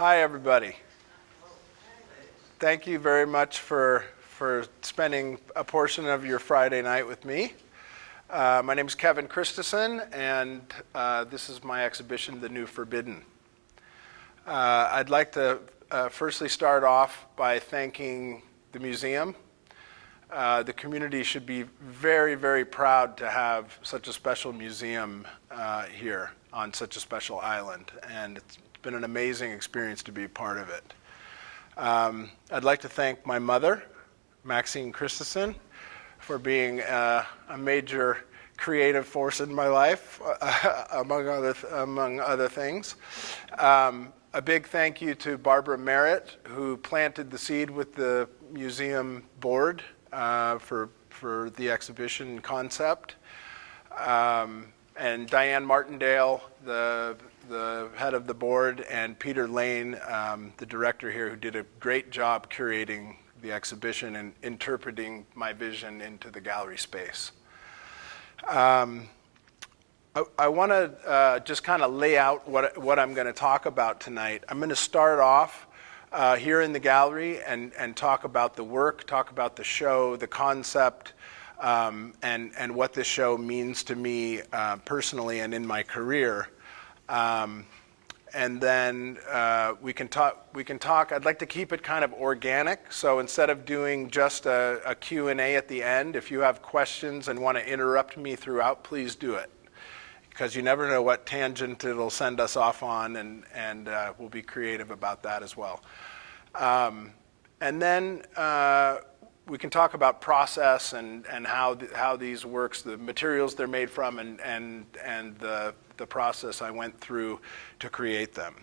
Hi, everybody. Thank you very much for spending a portion of your Friday night with me. My name is Kevin Christison, and this is my exhibition, The New Forbidden. I'd like to firstly start off by thanking the museum. The community should be very, very proud to have such a special museum here on such a special island, and it's been an amazing experience to be part of it. I'd like to thank my mother, Maxine Christison, for being a major creative force in my life, among other things. A big thank you to Barbara Merritt, who planted the seed with the museum board for the exhibition concept, and Diane Martindale, the head of the board, and Peter Lane, the director here, who did a great job curating the exhibition and interpreting my vision into the gallery space. I want to just kind of lay out what I'm going to talk about tonight. I'm going to start off here in the gallery and talk about the work, talk about the show, the concept, and what this show means to me personally and in my career. And then we can talk. I'd like to keep it kind of organic. So instead of doing just a Q&A at the end, if you have questions and want to interrupt me throughout, please do it. Because you never know what tangent it'll send us off on, and we'll be creative about that as well. And then we can talk about process and how these works, the materials they're made from, and the process I went through to create them.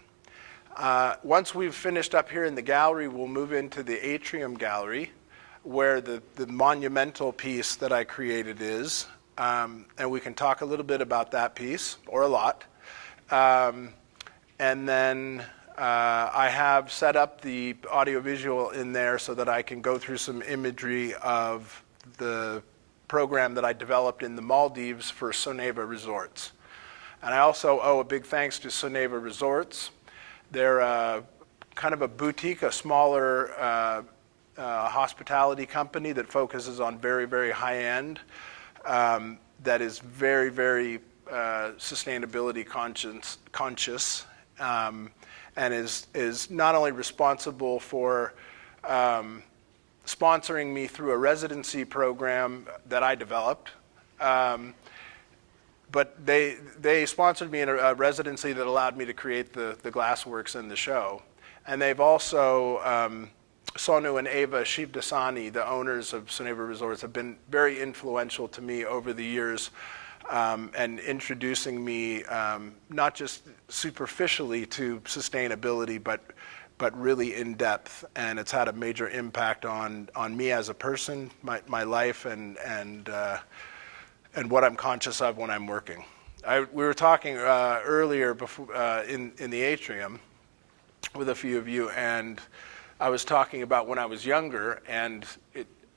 Once we've finished up here in the gallery, we'll move into the ATRIUM gallery, where the monumental piece that I created is, and we can talk a little bit about that piece, or a lot. And then I have set up the audiovisual in there so that I can go through some imagery of the program that I developed in the Maldives for Soneva Resorts. And I also owe a big thanks to Soneva Resorts. They're kind of a boutique, a smaller hospitality company that focuses on very, very high-end, that is very, very sustainability conscious, and is not only responsible for sponsoring me through a residency program that I developed, but they sponsored me in a residency that allowed me to create the glassworks and the show. And they've also, Sonu and Ava Shivdasani, the owners of Soneva Resorts, have been very influential to me over the years, and introducing me not just superficially to sustainability, but really in depth. And it's had a major impact on me as a person, my life, and what I'm conscious of when I'm working. We were talking earlier before, in the atrium with a few of you, and I was talking about when I was younger, and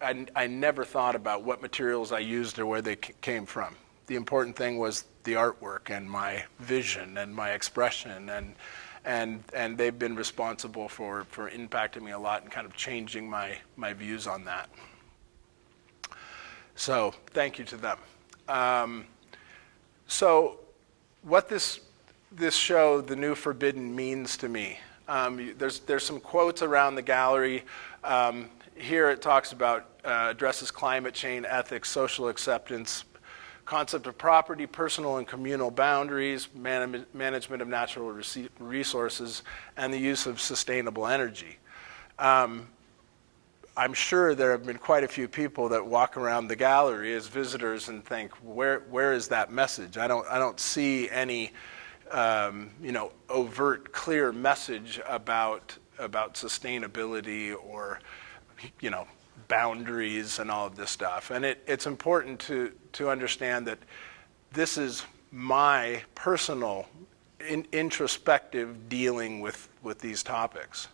I never thought about what materials I used or where they came from. The important thing was the artwork and my vision and my expression, and they've been responsible for impacting me a lot and kind of changing my views on that. So thank you to them. So what this show, The New Forbidden, means to me. There's some quotes around the gallery. Here it talks about addresses climate change, ethics, social acceptance, concept of property, personal and communal boundaries, management of natural resources, and the use of sustainable energy. I'm sure there have been quite a few people that walk around the gallery as visitors and think, where is that message? I don't see any overt, clear message about sustainability or boundaries and all of this stuff. And it's important to understand that this is my personal introspective dealing with these topics.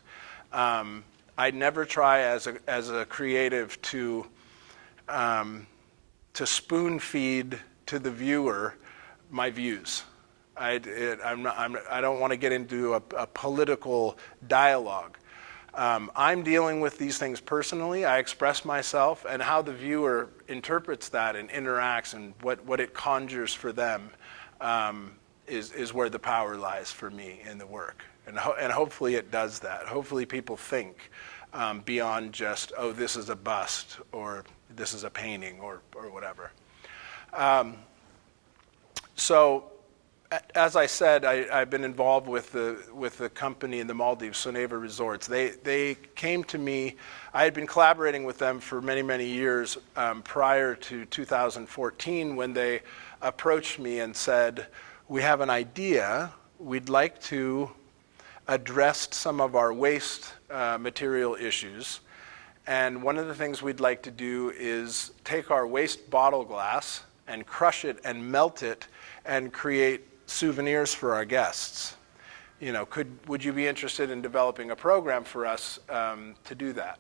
I never try as a creative to spoon feed to the viewer my views. I don't want to get into a political dialogue. I'm dealing with these things personally. I express myself, and how the viewer interprets that and interacts and what it conjures for them is where the power lies for me in the work. And hopefully it does that. Hopefully people think beyond just, oh, this is a bust, or this is a painting, or whatever. So, as I said, I've been involved with the company in the Maldives, Soneva Resorts. They came to me. I had been collaborating with them for many, many years prior to 2014, when they approached me and said, we have an idea. We'd like to address some of our waste material issues. And one of the things we'd like to do is take our waste bottle glass and crush it and melt it and create souvenirs for our guests. You know, would you be interested in developing a program for us to do that?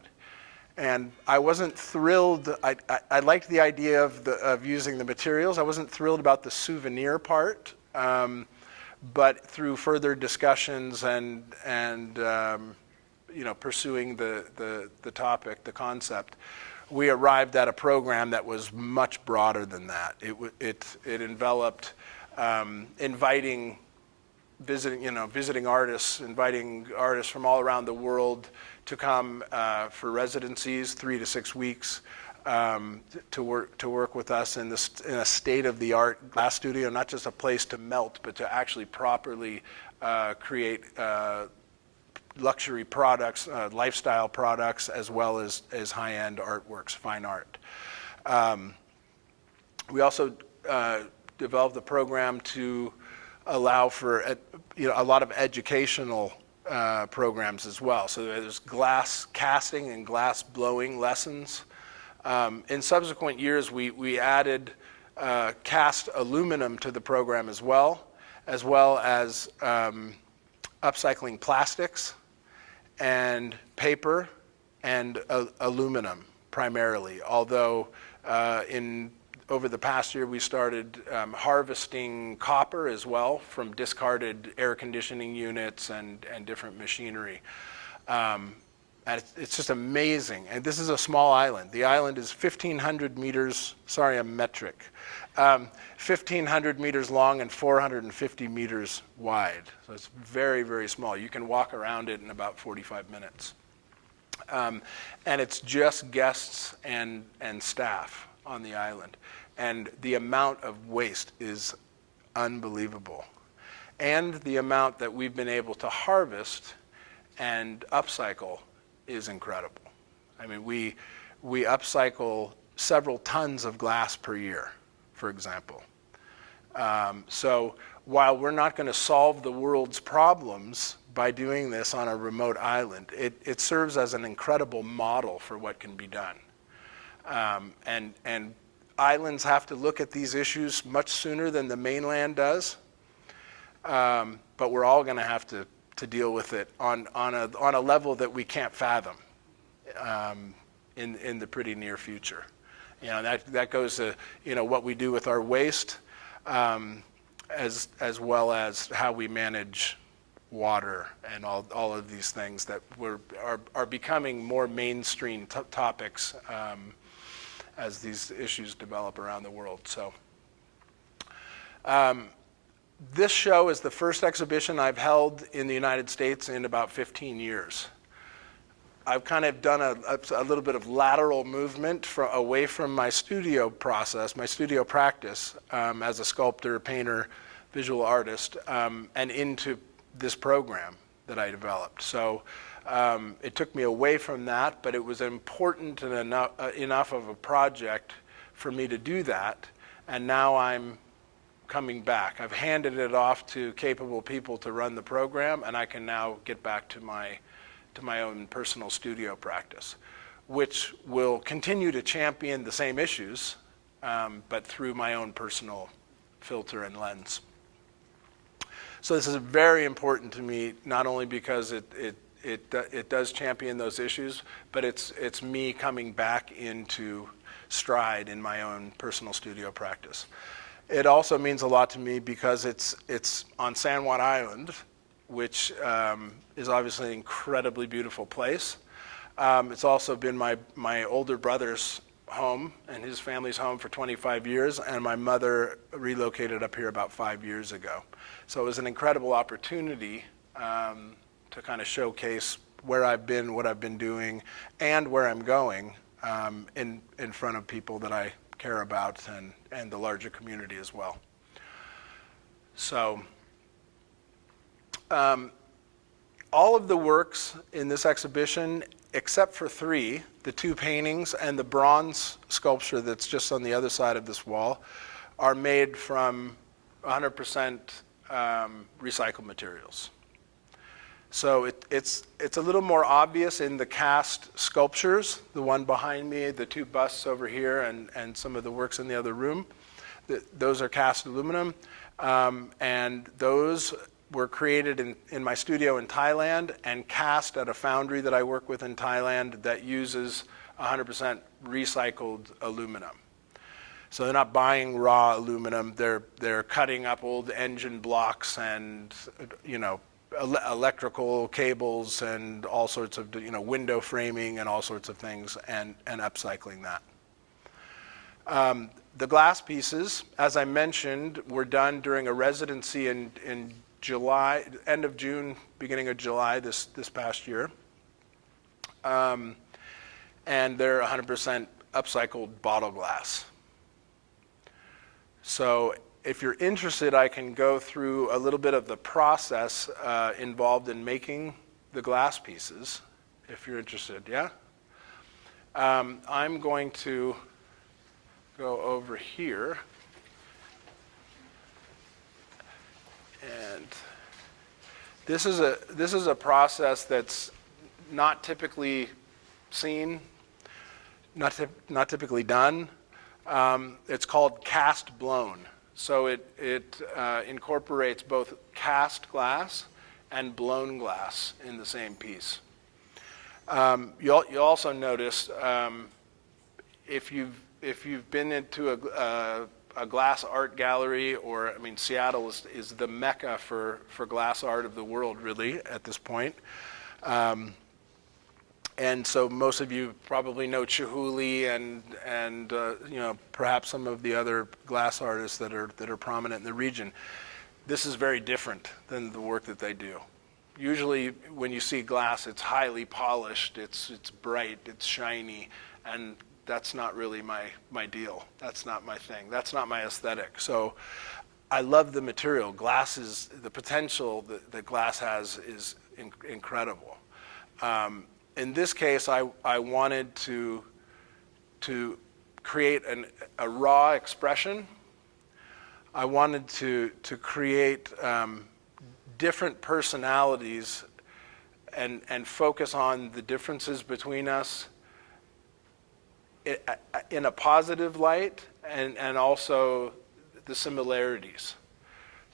And I wasn't thrilled. I liked the idea of using the materials. I wasn't thrilled about the souvenir part, but through further discussions and you know, pursuing the topic, the concept, we arrived at a program that was much broader than that. It enveloped visiting artists, inviting artists from all around the world to come for residencies, 3 to 6 weeks, to work with us in a state-of-the-art glass studio, not just a place to melt, but to actually properly create luxury products, lifestyle products, as well as high-end artworks, fine art. We also developed a program to allow for a lot of educational programs as well. So there's glass casting and glass blowing lessons. In subsequent years, we added cast aluminum to the program as well as upcycling plastics and paper and aluminum primarily. Although over the past year, we started harvesting copper as well from discarded air conditioning units and different machinery. And it's just amazing. And this is a small island. The island is 1,500 meters, sorry, I'm metric, 1,500 meters long and 450 meters wide. So it's very, very small. You can walk around it in about 45 minutes. And it's just guests and staff on the island. And the amount of waste is unbelievable. And the amount that we've been able to harvest and upcycle is incredible. I mean, we upcycle several tons of glass per year, for example. So while we're not going to solve the world's problems by doing this on a remote island, it serves as an incredible model for what can be done. And islands have to look at these issues much sooner than the mainland does, but we're all going to have to deal with it on a level that we can't fathom in the pretty near future. You know, that goes to what we do with our waste, as well as how we manage water and all of these things that are becoming more mainstream topics as these issues develop around the world. So this show is the first exhibition I've held in the United States in about 15 years. I've kind of done a little bit of lateral movement away from my studio process, my studio practice as a sculptor, painter, visual artist, and into this program that I developed. So it took me away from that, but it was important and enough of a project for me to do that, and now I'm coming back. I've handed it off to capable people to run the program, and I can now get back to my own personal studio practice, which will continue to champion the same issues, but through my own personal filter and lens. So this is very important to me, not only because it does champion those issues, but it's me coming back into stride in my own personal studio practice. It also means a lot to me because it's on San Juan Island, which is obviously an incredibly beautiful place. It's also been my older brother's home and his family's home for 25 years, and my mother relocated up here about 5 years ago. So it was an incredible opportunity to kind of showcase where I've been, what I've been doing, and where I'm going in front of people that I care about and the larger community as well. So all of the works in this exhibition, except for 3, the 2 paintings and the bronze sculpture that's just on the other side of this wall, are made from 100% recycled materials. So it's a little more obvious in the cast sculptures, the one behind me, the 2 busts over here, and some of the works in the other room. Those are cast aluminum, and those were created in my studio in Thailand and cast at a foundry that I work with in Thailand that uses 100% recycled aluminum. So they're not buying raw aluminum, they're cutting up old engine blocks and, you know, electrical cables and all sorts of, you know, window framing and all sorts of things, and upcycling that. The glass pieces, as I mentioned, were done during a residency in July, end of June, beginning of July this past year. And they're 100% upcycled bottle glass. So if you're interested, I can go through a little bit of the process involved in making the glass pieces, if you're interested, yeah? I'm going to go over here. And this is a process that's not typically seen, not typically done. It's called cast blown. So it incorporates both cast glass and blown glass in the same piece. You'll also notice if you've been into a glass art gallery, or I mean, Seattle is the mecca for glass art of the world, really, at this point. And so most of you probably know Chihuly and you know, perhaps some of the other glass artists that are prominent in the region. This is very different than the work that they do. Usually when you see glass, it's highly polished, it's bright, it's shiny, and that's not really my deal. That's not my thing. That's not my aesthetic. So I love the material. Glass is, the potential that glass has is incredible. In this case, I wanted to create a raw expression. I wanted to create different personalities and focus on the differences between us in a positive light, and also the similarities.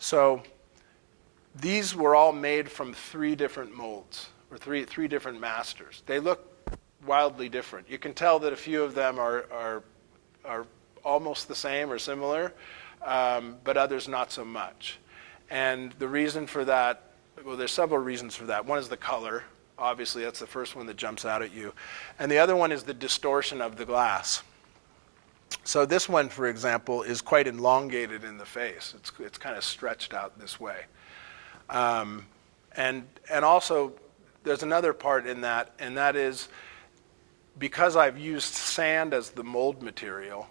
So these were all made from 3 different molds, or three different masters. They look wildly different. You can tell that a few of them are almost the same or similar, but others not so much. And the reason for that, well, there's several reasons for that. One is the color. Obviously, that's the first one that jumps out at you. And the other one is the distortion of the glass. So this one, for example, is quite elongated in the face. It's kind of stretched out this way. And also, there's another part in that, and that is because I've used sand as the mold material,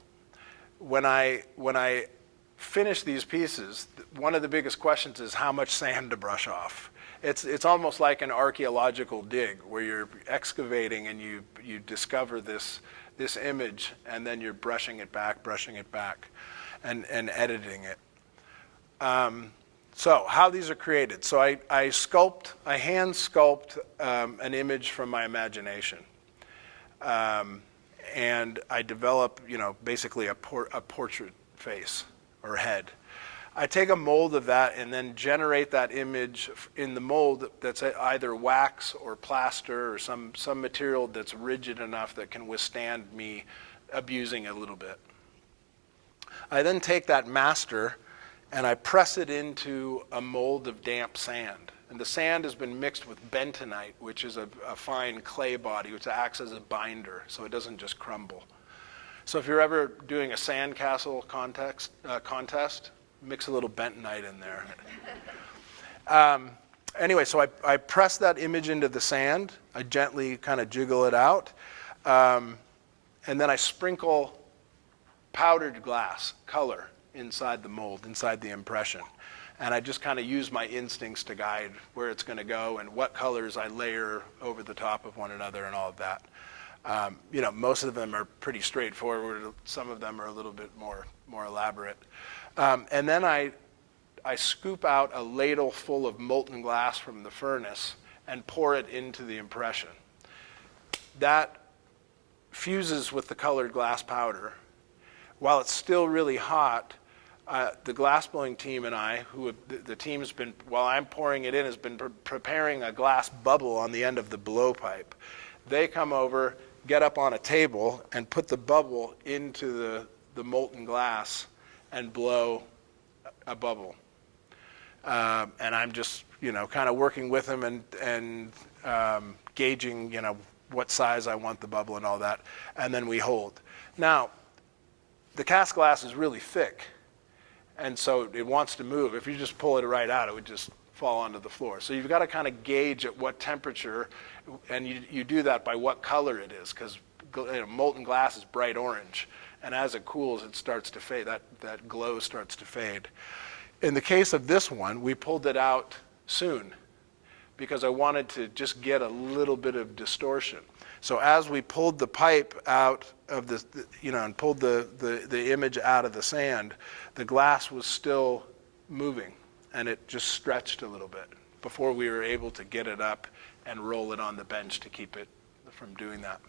when I finish these pieces, one of the biggest questions is how much sand to brush off. It's almost like an archaeological dig where you're excavating and you discover this image, and then you're brushing it back, and editing it. So how these are created. So I hand sculpt an image from my imagination. And I develop, you know, basically a portrait face or head. I take a mold of that and then generate that image in the mold that's either wax or plaster or some material that's rigid enough that can withstand me abusing it a little bit. I then take that master and I press it into a mold of damp sand. And the sand has been mixed with bentonite, which is a fine clay body, which acts as a binder, so it doesn't just crumble. So if you're ever doing a sandcastle contest, mix a little bentonite in there. Anyway, so I press that image into the sand. I gently kind of jiggle it out. And then I sprinkle powdered glass color inside the mold, inside the impression. And I just kind of use my instincts to guide where it's going to go and what colors I layer over the top of one another and all of that. Most of them are pretty straightforward. Some of them are a little bit more elaborate. And then I scoop out a ladle full of molten glass from the furnace and pour it into the impression. That fuses with the colored glass powder. While it's still really hot, the glassblowing team and I, the team's been, while I'm pouring it in, has been preparing a glass bubble on the end of the blowpipe. They come over, get up on a table, and put the bubble into the molten glass and blow a bubble. And I'm just, kind of working with them and gauging, what size I want the bubble and all that. And then we hold. Now, the cast glass is really thick, and so it wants to move. If you just pull it right out, it would just fall onto the floor. So you've got to kind of gauge at what temperature, and you do that by what color it is, because molten glass is bright orange, and as it cools, it starts to fade. That glow starts to fade. In the case of this one, we pulled it out soon because I wanted to just get a little bit of distortion. So as we pulled the pipe out of and pulled the image out of the sand, the glass was still moving, and it just stretched a little bit before we were able to get it up and roll it on the bench to keep it from doing that.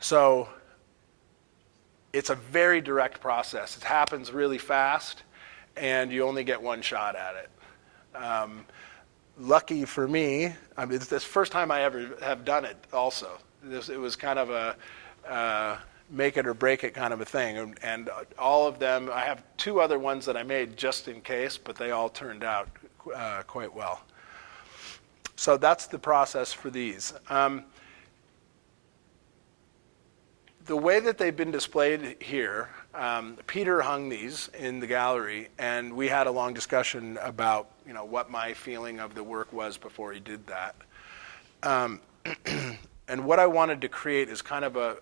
So it's a very direct process. It happens really fast, and you only get one shot at it. Lucky for me, it's the first time I ever have done it also. It was kind of a make it or break it kind of a thing. And all of them, I have 2 other ones that I made just in case, but they all turned out quite well. So that's the process for these. The way that they've been displayed here, Peter hung these in the gallery, and we had a long discussion about what my feeling of the work was before he did that. And what I wanted to create is kind of a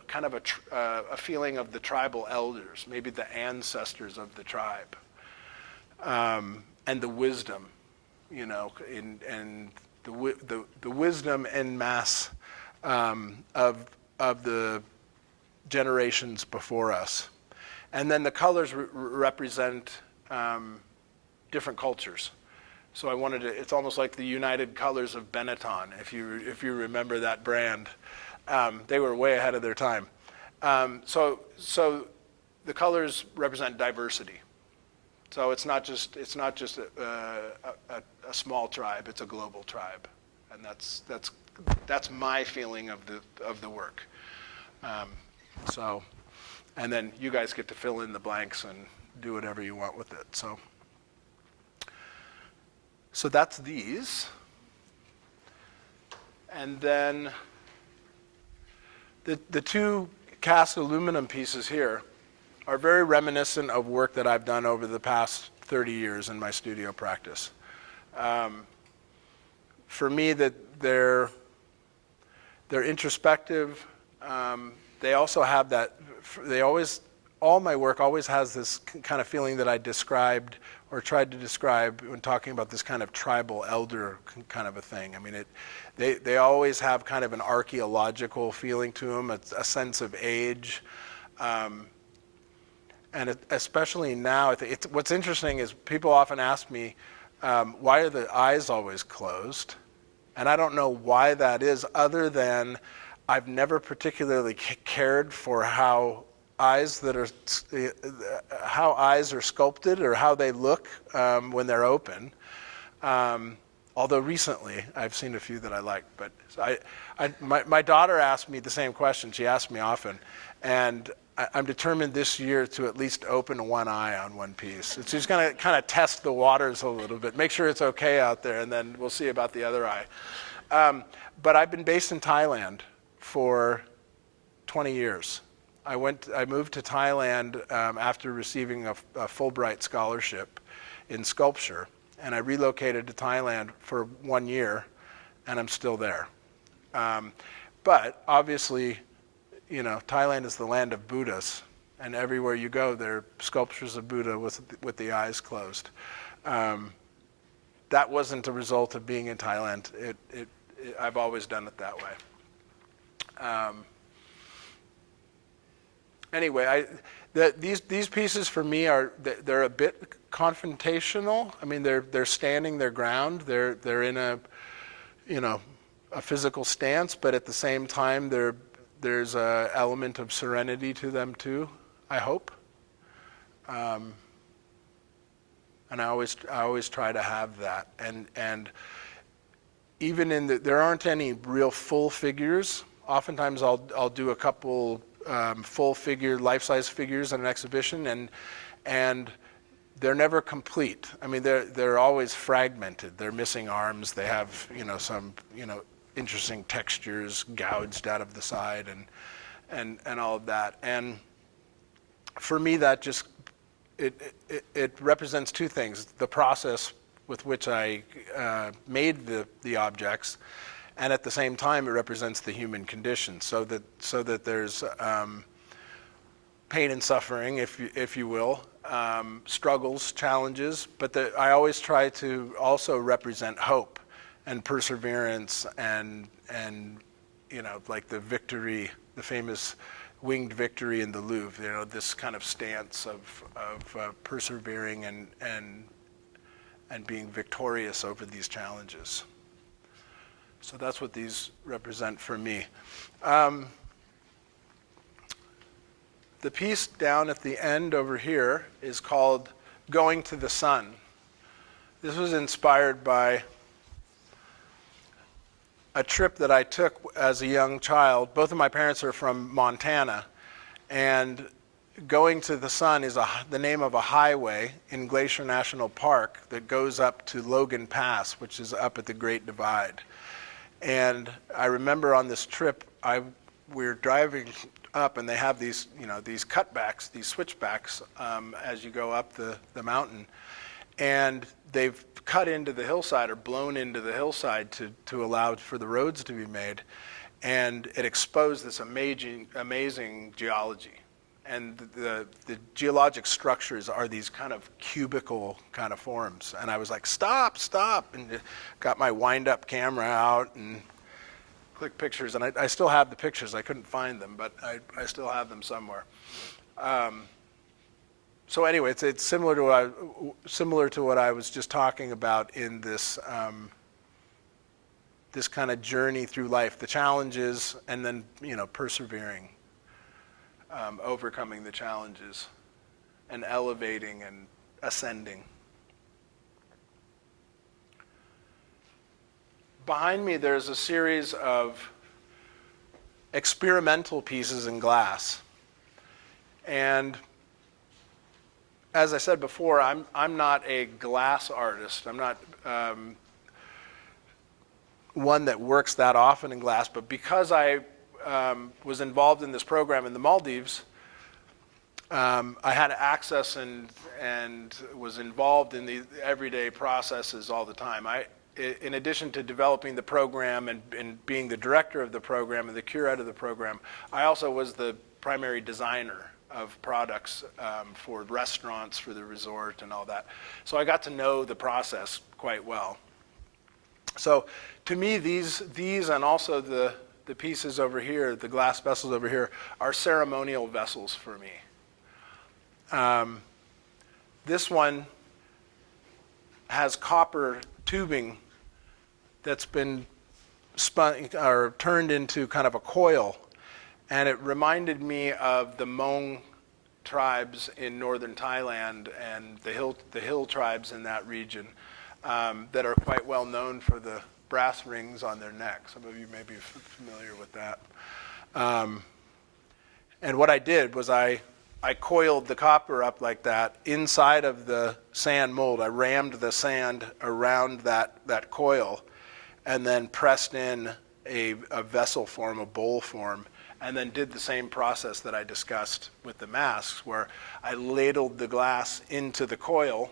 feeling of the tribal elders, maybe the ancestors of the tribe, and the wisdom, and the wisdom en masse of the generations before us. And then the colors represent different cultures. So I wanted to, it's almost like the United Colors of Benetton, if you remember that brand. They were way ahead of their time. So the colors represent diversity. So it's not just a small tribe, it's a global tribe. And that's my feeling of the work. And then you guys get to fill in the blanks and do whatever you want with it. So that's these. And then the 2 cast aluminum pieces here are very reminiscent of work that I've done over the past 30 years in my studio practice. For me, that they're introspective. They also have that, all my work always has this kind of feeling that I described or tried to describe when talking about this kind of tribal elder kind of a thing. I mean, they always have kind of an archaeological feeling to them, a sense of age. And especially now, what's interesting is people often ask me, why are the eyes always closed? And I don't know why that is, other than I've never particularly cared for how eyes are sculpted or how they look when they're open. Although recently I've seen a few that I like. But my daughter asked me the same question. She asks me often. And I'm determined this year to at least open one eye on one piece. She's going to kind of test the waters a little bit, make sure it's okay out there, and then we'll see about the other eye. But I've been based in Thailand for 20 years. I moved to Thailand after receiving a Fulbright scholarship in sculpture, and I relocated to Thailand for 1 year, and I'm still there. But obviously, you know, Thailand is the land of Buddhas, and everywhere you go, there are sculptures of Buddha with the eyes closed. That wasn't a result of being in Thailand. I've always done it that way. Anyway, these pieces for me they're a bit confrontational. I mean, they're standing their ground. They're in a physical stance, but at the same time, there's an element of serenity to them too, I hope. And I always try to have that. And even there aren't any real full figures. Oftentimes I'll do a couple full figure, life-size figures in an exhibition, and they're never complete. I mean, they're always fragmented. They're missing arms. They have some interesting textures gouged out of the side and all of that. And for me, that just it represents two things: the process with which I made the objects, and at the same time, it represents the human condition. So that there's pain and suffering, if you will, struggles, challenges, but I always try to also represent hope and perseverance and like the victory, the famous winged victory in the Louvre. This kind of stance of persevering and being victorious over these challenges. So that's what these represent for me. The piece down at the end over here is called Going to the Sun. This was inspired by a trip that I took as a young child. Both of my parents are from Montana, and Going to the Sun is the name of a highway in Glacier National Park that goes up to Logan Pass, which is up at the Great Divide. And I remember on this trip, we were driving up, and they have these cutbacks, these switchbacks as you go up the mountain, and they've cut into the hillside or blown into the hillside to allow for the roads to be made, and it exposed this amazing geology. And the geologic structures are these kind of cubical kind of forms. And I was like, stop, and got my wind-up camera out and clicked pictures. And I still have the pictures. I couldn't find them, but I still have them somewhere. So anyway, it's similar to what I was just talking about in this this kind of journey through life, the challenges, and then persevering. Overcoming the challenges and elevating and ascending. Behind me, there's a series of experimental pieces in glass. And as I said before, I'm not a glass artist. I'm not one that works that often in glass, but because I was involved in this program in the Maldives, I had access and was involved in the everyday processes all the time. In addition to developing the program and being the director of the program and the curator of the program, I also was the primary designer of products for restaurants, for the resort and all that. So I got to know the process quite well. So to me, these and also the pieces over here, the glass vessels over here, are ceremonial vessels for me. This one has copper tubing that's been spun or turned into kind of a coil, and it reminded me of the Hmong tribes in northern Thailand and the hill tribes in that region. that are quite well known for the brass rings on their neck. Some of you may be familiar with that. And what I did was I coiled the copper up like that inside of the sand mold. I rammed the sand around that coil and then pressed in a vessel form, a bowl form, and then did the same process that I discussed with the masks, where I ladled the glass into the coil,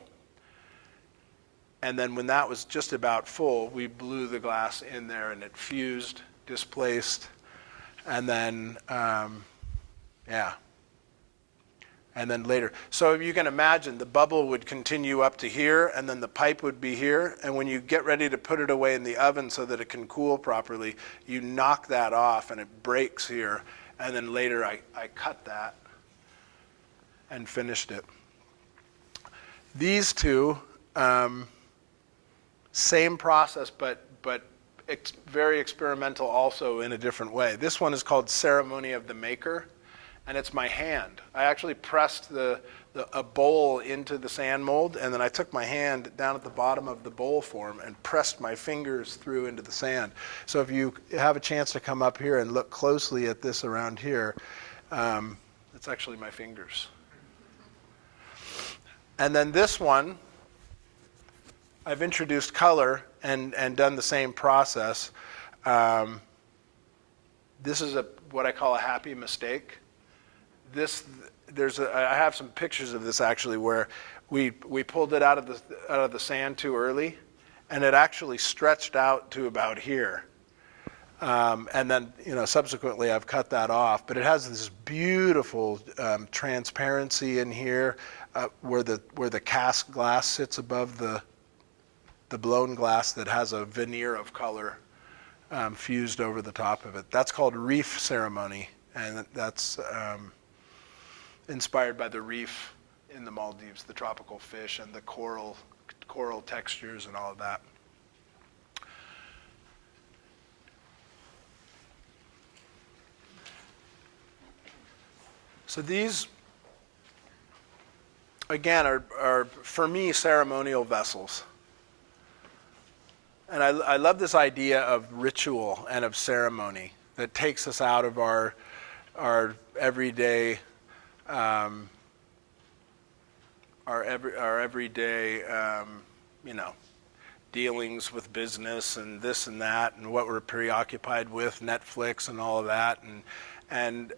and then when that was just about full, we blew the glass in there and it fused, displaced, and then, and then later. So you can imagine the bubble would continue up to here, and then the pipe would be here, and when you get ready to put it away in the oven so that it can cool properly, you knock that off and it breaks here, and then later I cut that and finished it. These two, same process, but very experimental also in a different way. This one is called Ceremony of the Maker, and it's my hand. I actually pressed a bowl into the sand mold, and then I took my hand down at the bottom of the bowl form and pressed my fingers through into the sand. So if you have a chance to come up here and look closely at this around here, it's actually my fingers. And then this one, I've introduced color and done the same process. This is what I call a happy mistake. I have some pictures of this actually where we pulled it out of the sand too early, and it actually stretched out to about here. And then subsequently I've cut that off, but it has this beautiful transparency in here where the cast glass sits above the blown glass that has a veneer of color fused over the top of it. That's called reef ceremony, and that's inspired by the reef in the Maldives, the tropical fish and the coral textures and all of that. So these, again, are for me ceremonial vessels. And I love this idea of ritual and of ceremony that takes us out of our everyday dealings with business and this and that and what we're preoccupied with, Netflix and all of that, and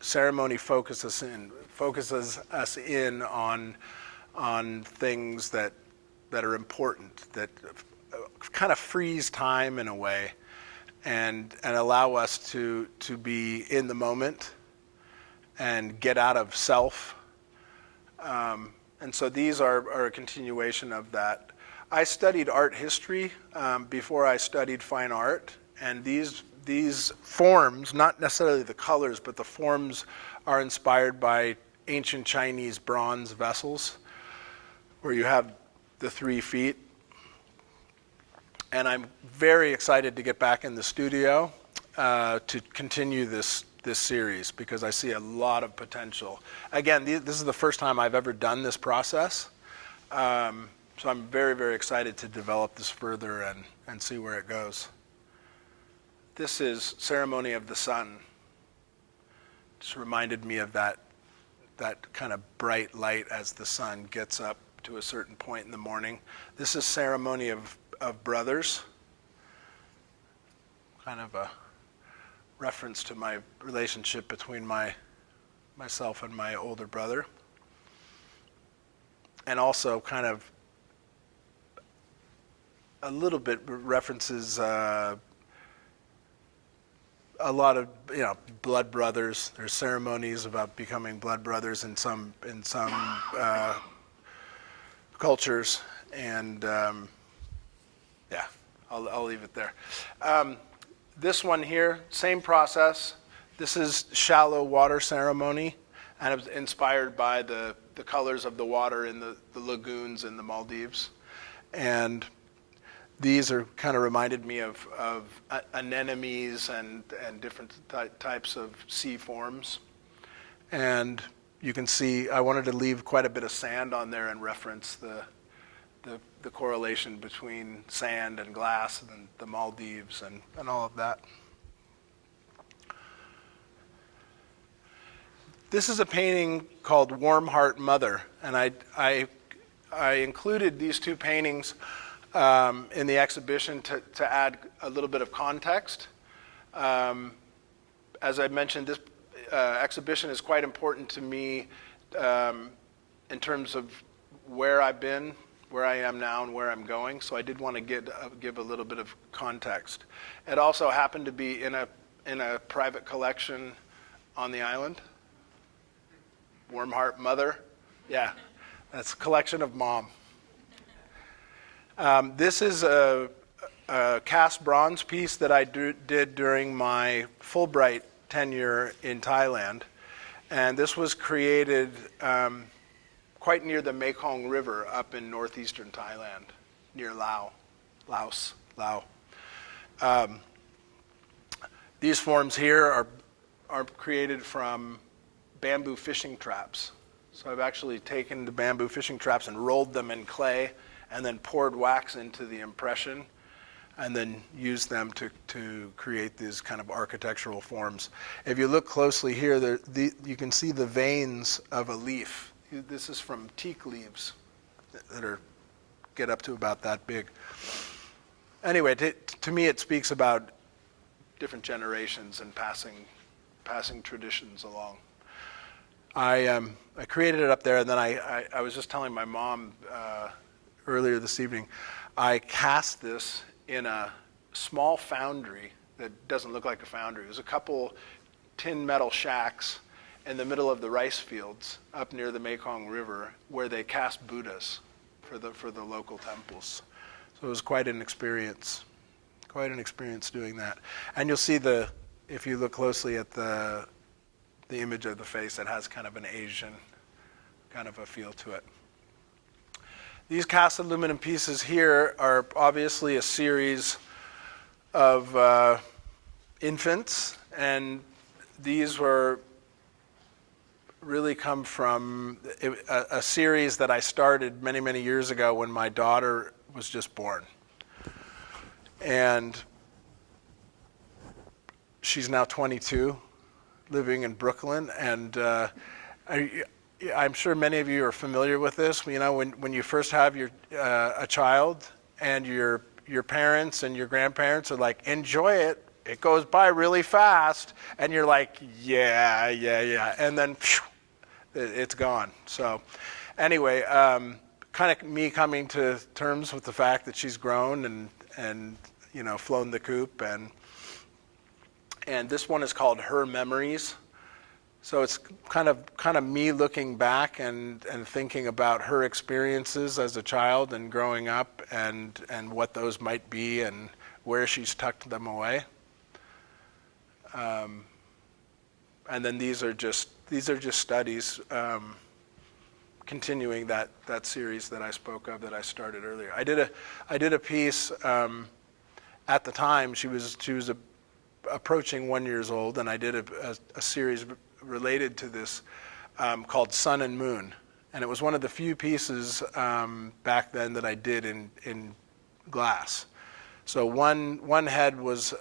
ceremony focuses us in on things that are important, that kind of freeze time in a way, and allow us to be in the moment and get out of self. And so these are a continuation of that. I studied art history before I studied fine art, and these forms, not necessarily the colors, but the forms are inspired by ancient Chinese bronze vessels, where you have the 3 feet. And I'm very excited to get back in the studio to continue this series, because I see a lot of potential. Again, this is the first time I've ever done this process. So I'm very, very excited to develop this further and see where it goes. This is Ceremony of the Sun. Just reminded me of that kind of bright light as the sun gets up to a certain point in the morning. This is Ceremony of Brothers. Kind of a reference to my relationship between myself and my older brother. And also kind of a little bit references a lot of blood brothers. There's ceremonies about becoming blood brothers in some cultures, and I'll leave it there. This one here, same process. This is shallow water ceremony, and it was inspired by the colors of the water in the lagoons in the Maldives. And these are kind of reminded me of anemones and different types of sea forms. And you can see I wanted to leave quite a bit of sand on there and reference the correlation between sand and glass and the Maldives and all of that. This is a painting called Warm Heart Mother, and I included these two paintings in the exhibition to add a little bit of context. As I mentioned, this exhibition is quite important to me in terms of where I've been, where I am now, and where I'm going. So I did want to give a little bit of context. It also happened to be in a private collection on the island. Warm Heart Mother, yeah, that's a collection of Mom. This is a cast bronze piece that I did during my Fulbright tenure in Thailand, and this was created quite near the Mekong River up in northeastern Thailand, near Laos. These forms here are created from bamboo fishing traps. So I've actually taken the bamboo fishing traps and rolled them in clay and then poured wax into the impression and then used them to create these kind of architectural forms. If you look closely here, you can see the veins of a leaf. This is from teak leaves that get up to about that big. Anyway, to me it speaks about different generations and passing traditions along. I created it up there, and then I was just telling my mom earlier this evening, I cast this in a small foundry that doesn't look like a foundry. It was a couple tin metal shacks in the middle of the rice fields up near the Mekong River where they cast Buddhas for the local temples. So it was quite an experience doing that. And you'll see if you look closely at the image of the face, that has kind of an Asian kind of a feel to it. These cast aluminum pieces here are obviously a series of infants, and these were really come from a series that I started many, many years ago when my daughter was just born. And she's now 22, living in Brooklyn, and I'm sure many of you are familiar with this. You know, when you first have a child, and your parents and your grandparents are like, enjoy it, it goes by really fast, and you're like, yeah, and then phew, it's gone. So anyway, kind of me coming to terms with the fact that she's grown and you know, flown the coop, and this one is called Her Memories. So it's kind of me looking back and thinking about her experiences as a child and growing up and what those might be and where she's tucked them away. And then these are just studies continuing that series that I spoke of that I started earlier. I did a piece at the time. She was approaching 1 year old, and I did a series related to this called Sun and Moon, and it was one of the few pieces back then that I did in glass. So one head was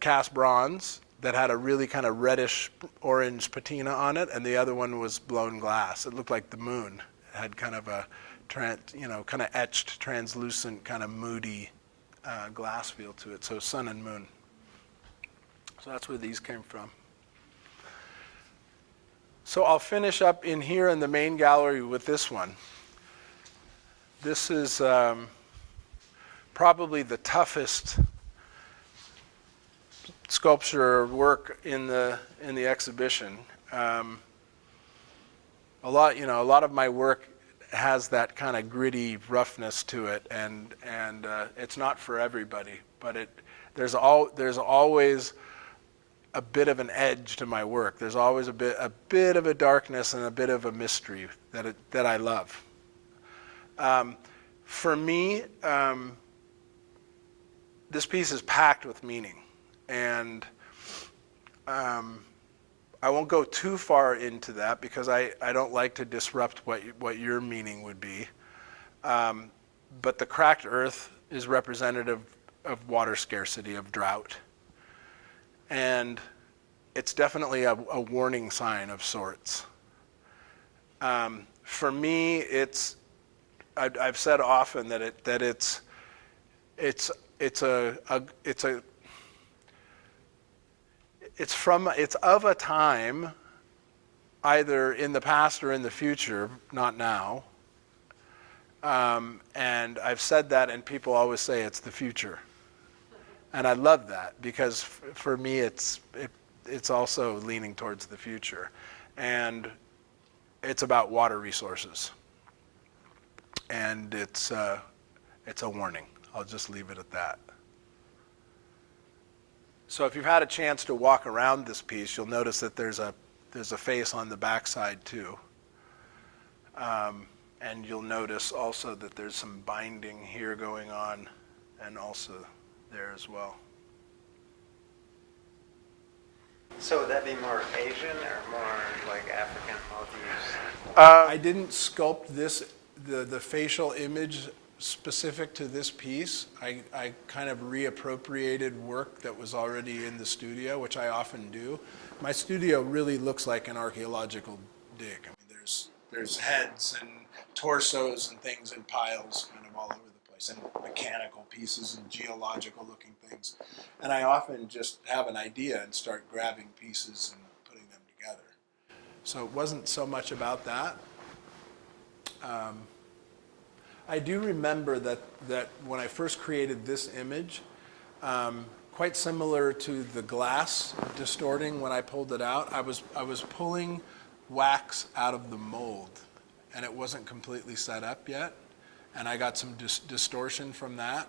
cast bronze that had a really kind of reddish orange patina on it, and the other one was blown glass. It looked like the moon. It had kind of a kind of etched, translucent, kind of moody glass feel to it. So Sun and Moon. So that's where these came from. So I'll finish up in here in the main gallery with this one. This is probably the toughest sculpture work in the exhibition. A lot of my work has that kind of gritty roughness to it, and it's not for everybody. But there's always a bit of an edge to my work. There's always a bit of a darkness and a bit of a mystery that I love. For me, this piece is packed with meaning, and I won't go too far into that because I don't like to disrupt what your meaning would be. But the cracked earth is representative of water scarcity, of drought. And it's definitely a warning sign of sorts. For me, I've said often that it's of a time, either in the past or in the future, not now. And I've said that, and people always say it's the future. And I love that, because for me, it's also leaning towards the future. And it's about water resources. And it's a warning. I'll just leave it at that. So if you've had a chance to walk around this piece, you'll notice that there's a face on the backside too. And you'll notice also that there's some binding here going on, and also there as well. So would that be more Asian or more like African motifs? I didn't sculpt the facial image specific to this piece. I kind of reappropriated work that was already in the studio, which I often do. My studio really looks like an archaeological dig. I mean, there's heads and torsos and things in piles kind of all over the place, and mechanical pieces and geological looking things. And I often just have an idea and start grabbing pieces and putting them together. So it wasn't so much about that. I do remember that when I first created this image, quite similar to the glass distorting when I pulled it out, I was pulling wax out of the mold, and it wasn't completely set up yet, and I got some distortion from that,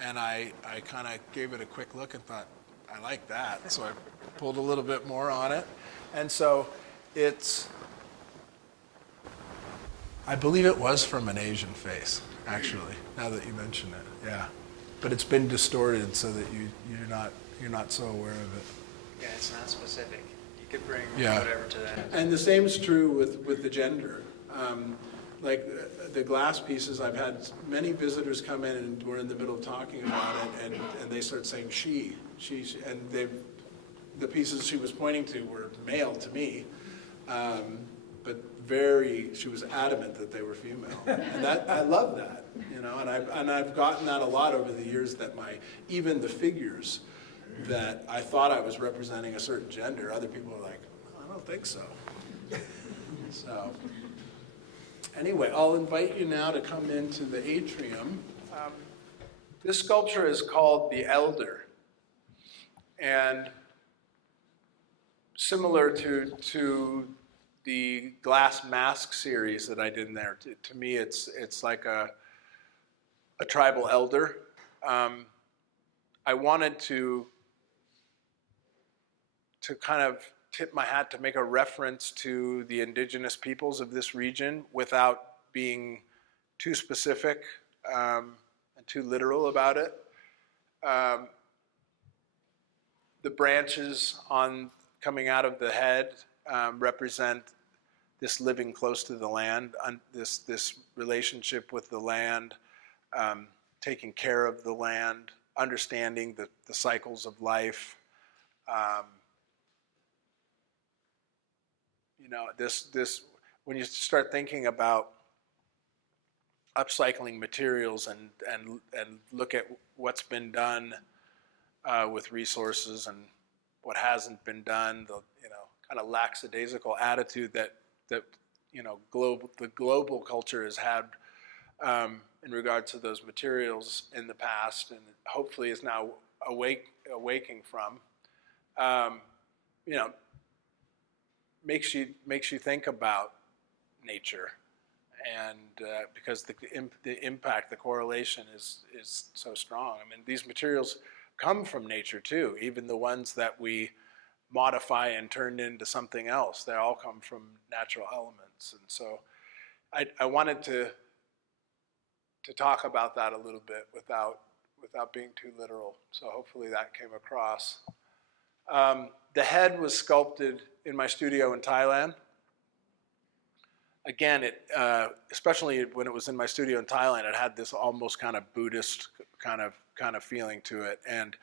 and I kind of gave it a quick look and thought, I like that, so I pulled a little bit more on it, and so I believe it was from an Asian face, actually, now that you mention it, yeah. But it's been distorted so that you're not so aware of it. Yeah, it's not specific. You could bring Yeah. whatever to that. And the same is true with the gender. Like the glass pieces, I've had many visitors come in and we're in the middle of talking about it, and they start saying she, and the pieces she was pointing to were male to me, but she was adamant that they were female, and that I love that, you know, and I've gotten that a lot over the years, that even the figures that I thought I was representing a certain gender, other people are like, I don't think so. So anyway, I'll invite you now to come into the atrium. This sculpture is called The Elder, and similar to the glass mask series that I did in there. To me, it's like a tribal elder. I wanted to kind of tip my hat to make a reference to the indigenous peoples of this region without being too specific and too literal about it. The branches coming out of the head represent this living close to the land, this relationship with the land, taking care of the land, understanding the cycles of life. You know, this when you start thinking about upcycling materials and look at what's been done with resources and what hasn't been done, the kind of lackadaisical attitude that the global culture has had in regards to those materials in the past, and hopefully is now awaking from. Makes you think about nature, and because the impact, the correlation is so strong. I mean, these materials come from nature too, even the ones that we modify and turn into something else. They all come from natural elements, and so I wanted to talk about that a little bit without being too literal. So hopefully that came across. The head was sculpted in my studio in Thailand. again, especially when it was in my studio in Thailand, it had this almost kind of Buddhist kind of feeling to it. And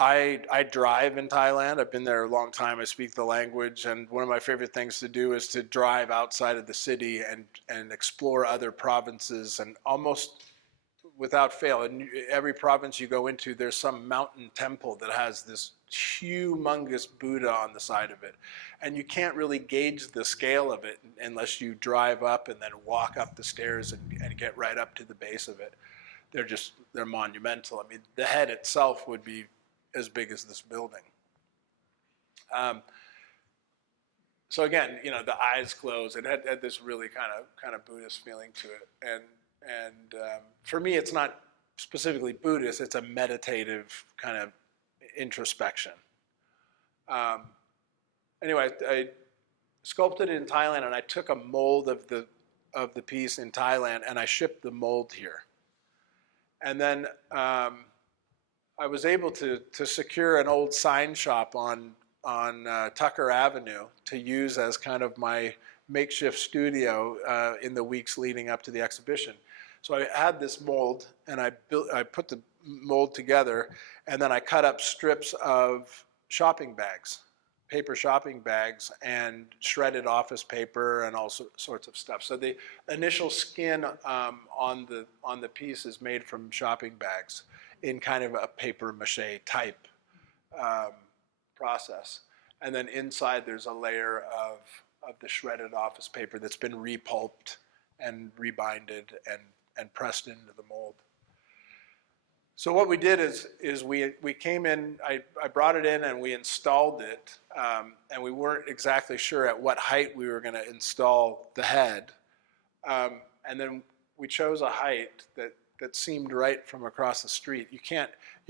I drive in Thailand. I've been there a long time. I speak the language, and one of my favorite things to do is to drive outside of the city and explore other provinces, and almost without fail, in every province you go into, there's some mountain temple that has this humongous Buddha on the side of it. And you can't really gauge the scale of it unless you drive up and then walk up the stairs and get right up to the base of it. They're monumental. I mean, the head itself would be as big as this building. So again, the eyes closed. It had this really kind of Buddhist feeling to it. And for me, it's not specifically Buddhist. It's a meditative kind of introspection. Anyway, I sculpted it in Thailand, and I took a mold of the piece in Thailand, and I shipped the mold here. And then I was able to secure an old sign shop on Tucker Avenue to use as kind of my makeshift studio in the weeks leading up to the exhibition. So I had this mold, and I put the mold together, and then I cut up strips of shopping bags, paper shopping bags, and shredded office paper and all sorts of stuff. So the initial skin on the piece is made from shopping bags in kind of a paper mache type process. And then inside there's a layer of the shredded office paper that's been repulped and rebinded and pressed into the mold. So what we did is we came in, I brought it in and we installed it, and we weren't exactly sure at what height we were going to install the head. And then we chose a height that seemed right from across the street. You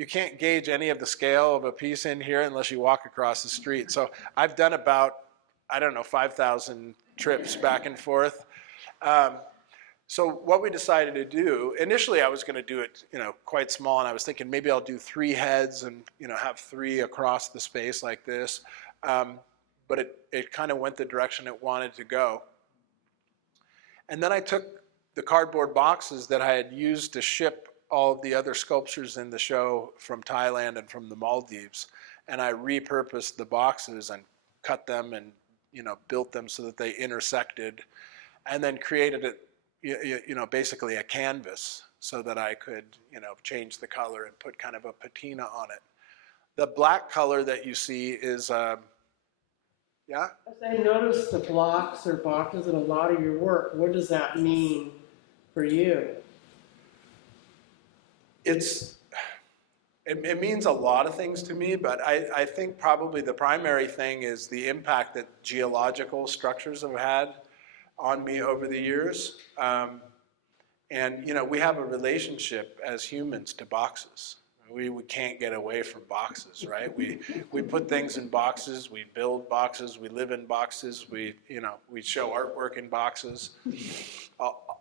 can't gauge any of the scale of a piece in here unless you walk across the street. So I've done about, 5,000 trips back and forth. So what we decided to do, initially I was going to do it, quite small, and I was thinking maybe I'll do 3 heads and, have 3 across the space like this. But it kind of went the direction it wanted to go. And then I took the cardboard boxes that I had used to ship all of the other sculptures in the show from Thailand and from the Maldives, and I repurposed the boxes and cut them and built them so that they intersected, and then created it, basically a canvas so that I could change the color and put kind of a patina on it. The black color that you see is yeah? As I noticed the blocks or boxes in a lot of your work, what does that mean for you? It means a lot of things to me, but I think probably the primary thing is the impact that geological structures have had on me over the years. And we have a relationship as humans to boxes. We can't get away from boxes, right? We put things in boxes, we build boxes, we live in boxes, we show artwork in boxes,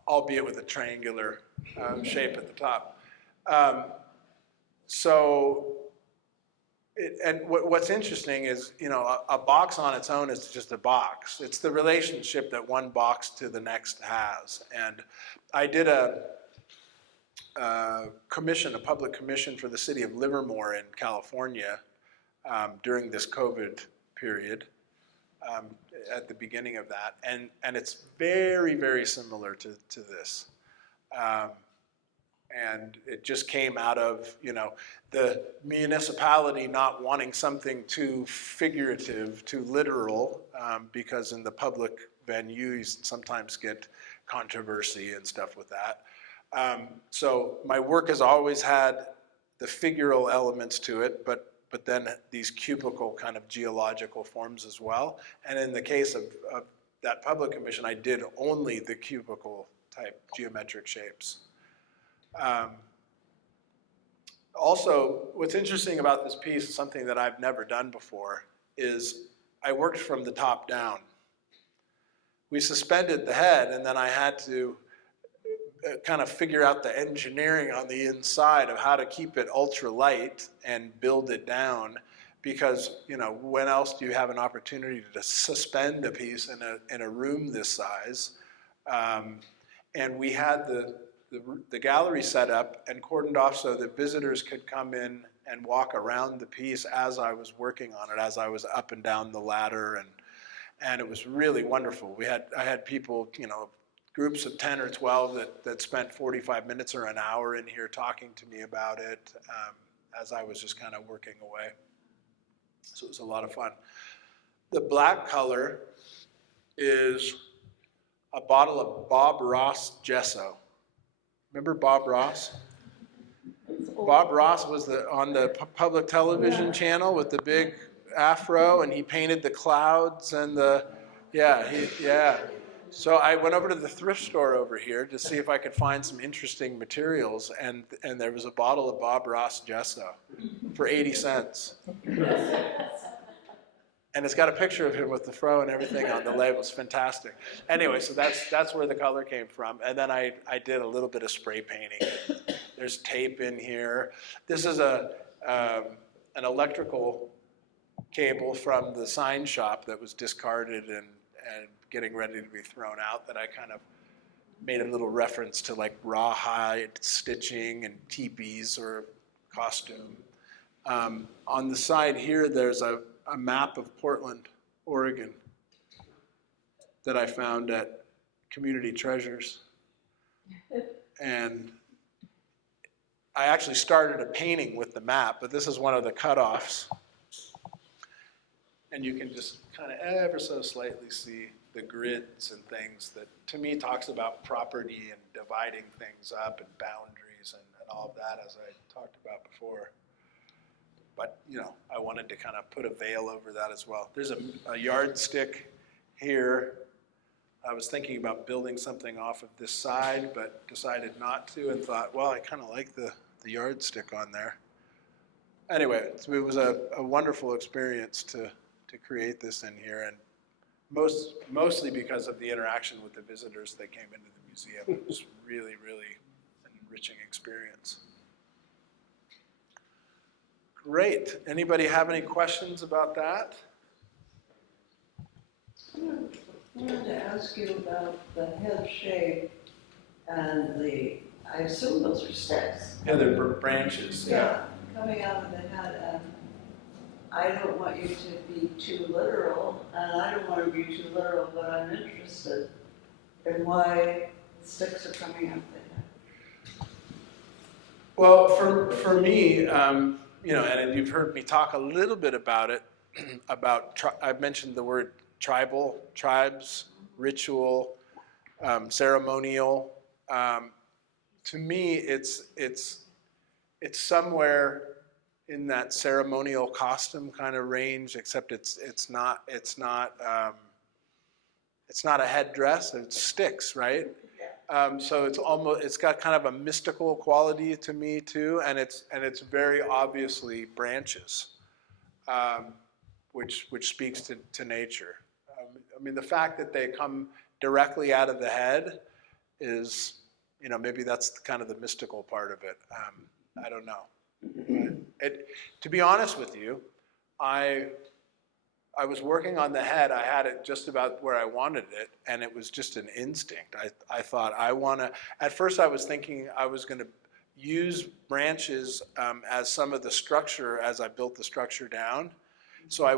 albeit with a triangular shape at the top. And what's interesting is, a box on its own is just a box. It's the relationship that one box to the next has. And I did a public commission for the city of Livermore in California during this COVID period, at the beginning of that. And it's very, very similar to this. And it just came out of, the municipality not wanting something too figurative, too literal, because in the public venue you sometimes get controversy and stuff with that. So my work has always had the figural elements to it, but then these cubical kind of geological forms as well. And in the case of that public commission, I did only the cubical type geometric shapes. Also, what's interesting about this piece, something that I've never done before, is I worked from the top down. We suspended the head, and then I had to kind of figure out the engineering on the inside of how to keep it ultra light and build it down because, you know, when else do you have an opportunity to suspend a piece in a room this size? And we had the gallery set up and cordoned off so that visitors could come in and walk around the piece as I was working on it, as I was up and down the ladder, and it was really wonderful. I had people, you know, groups of 10 or 12 that spent 45 minutes or an hour in here talking to me about it as I was just kind of working away. So it was a lot of fun. The black color is a bottle of Bob Ross gesso. Remember Bob Ross? Bob Ross was on the public television channel with the big afro, and he painted the clouds and yeah. So I went over to the thrift store over here to see if I could find some interesting materials, and there was a bottle of Bob Ross gesso for 80 cents. And it's got a picture of him with the fro and everything on the label. It's fantastic. Anyway, so that's where the color came from. And then I did a little bit of spray painting. There's tape in here. This is an electrical cable from the sign shop that was discarded and getting ready to be thrown out, that I kind of made a little reference to, like rawhide stitching and teepees or costume. On the side here, there's a map of Portland, Oregon that I found at Community Treasures. And I actually started a painting with the map, but this is one of the cutoffs. And you can just kind of ever so slightly see the grids and things that, to me, talks about property and dividing things up and boundaries and all of that, as I talked about before. But, you know, I wanted to kind of put a veil over that as well. There's a yardstick here. I was thinking about building something off of this side, but decided not to, and thought, well, I kind of like the yardstick on there. Anyway, it was a wonderful experience to create this in here, and mostly because of the interaction with the visitors that came into the museum. It was really, really an enriching experience. Great. Anybody have any questions about that? I wanted to ask you about the head shape and I assume those are sticks. Yeah, they're branches. Yeah, coming out of the head, and I don't want you to be too literal, and I don't want to be too literal, but I'm interested in why sticks are coming out the head. Well, for me, you know, and you've heard me talk a little bit about it, I've mentioned the word tribal, tribes, ritual, ceremonial. To me, it's somewhere in that ceremonial costume kind of range, except it's not a headdress. It's sticks, right? So it's got kind of a mystical quality to me too, and it's very obviously branches, which speaks to nature. I mean, the fact that they come directly out of the head is, you know, maybe that's kind of the mystical part of it. I don't know. To be honest with you, I was working on the head. I had it just about where I wanted it, and it was just an instinct. I thought at first I was thinking I was going to use branches as some of the structure as I built the structure down. So I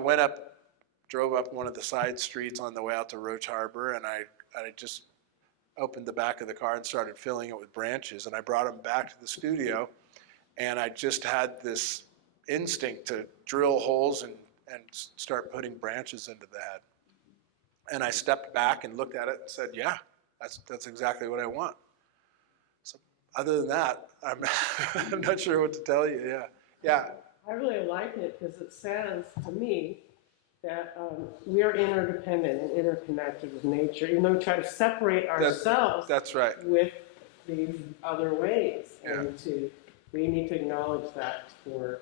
drove up one of the side streets on the way out to Roach Harbor, and I just opened the back of the car and started filling it with branches, and I brought them back to the studio, and I just had this instinct to drill holes and start putting branches into the head. And I stepped back and looked at it and said, yeah, that's exactly what I want. So other than that, I'm not sure what to tell you. Yeah. I really like it because it says to me that we are interdependent and interconnected with nature, even though we try to separate ourselves that's right. with these other ways. Yeah. And we need to acknowledge that for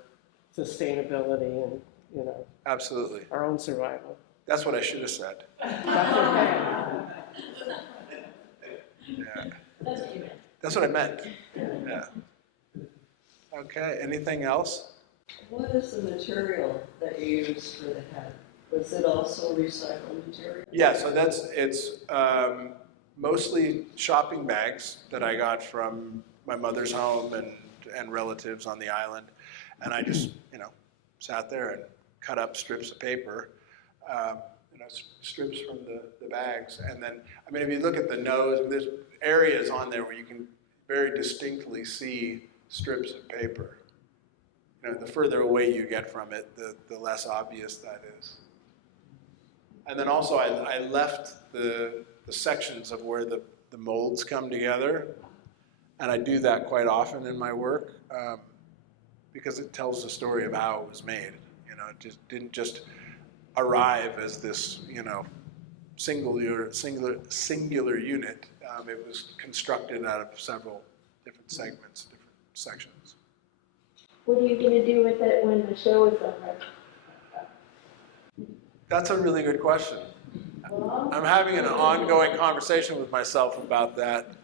sustainability and, you know, Absolutely. our own survival. That's what I should have said. That's okay. Yeah. That's what I meant. Yeah. Okay, anything else? What is the material that you used for the head? Was it also recycled material? Yeah, so it's mostly shopping bags that I got from my mother's home and relatives on the island. And I just, sat there and cut up strips of paper, strips from the bags. And then, I mean, if you look at the nose, there's areas on there where you can very distinctly see strips of paper. The further away you get from it, the less obvious that is. And then also I left the sections of where the molds come together, and I do that quite often in my work because it tells the story of how it was made. It just didn't just arrive as this, singular unit. It was constructed out of several different segments, different sections. What are you going to do with it when the show is over? That's a really good question. I'm having an ongoing conversation with myself about that.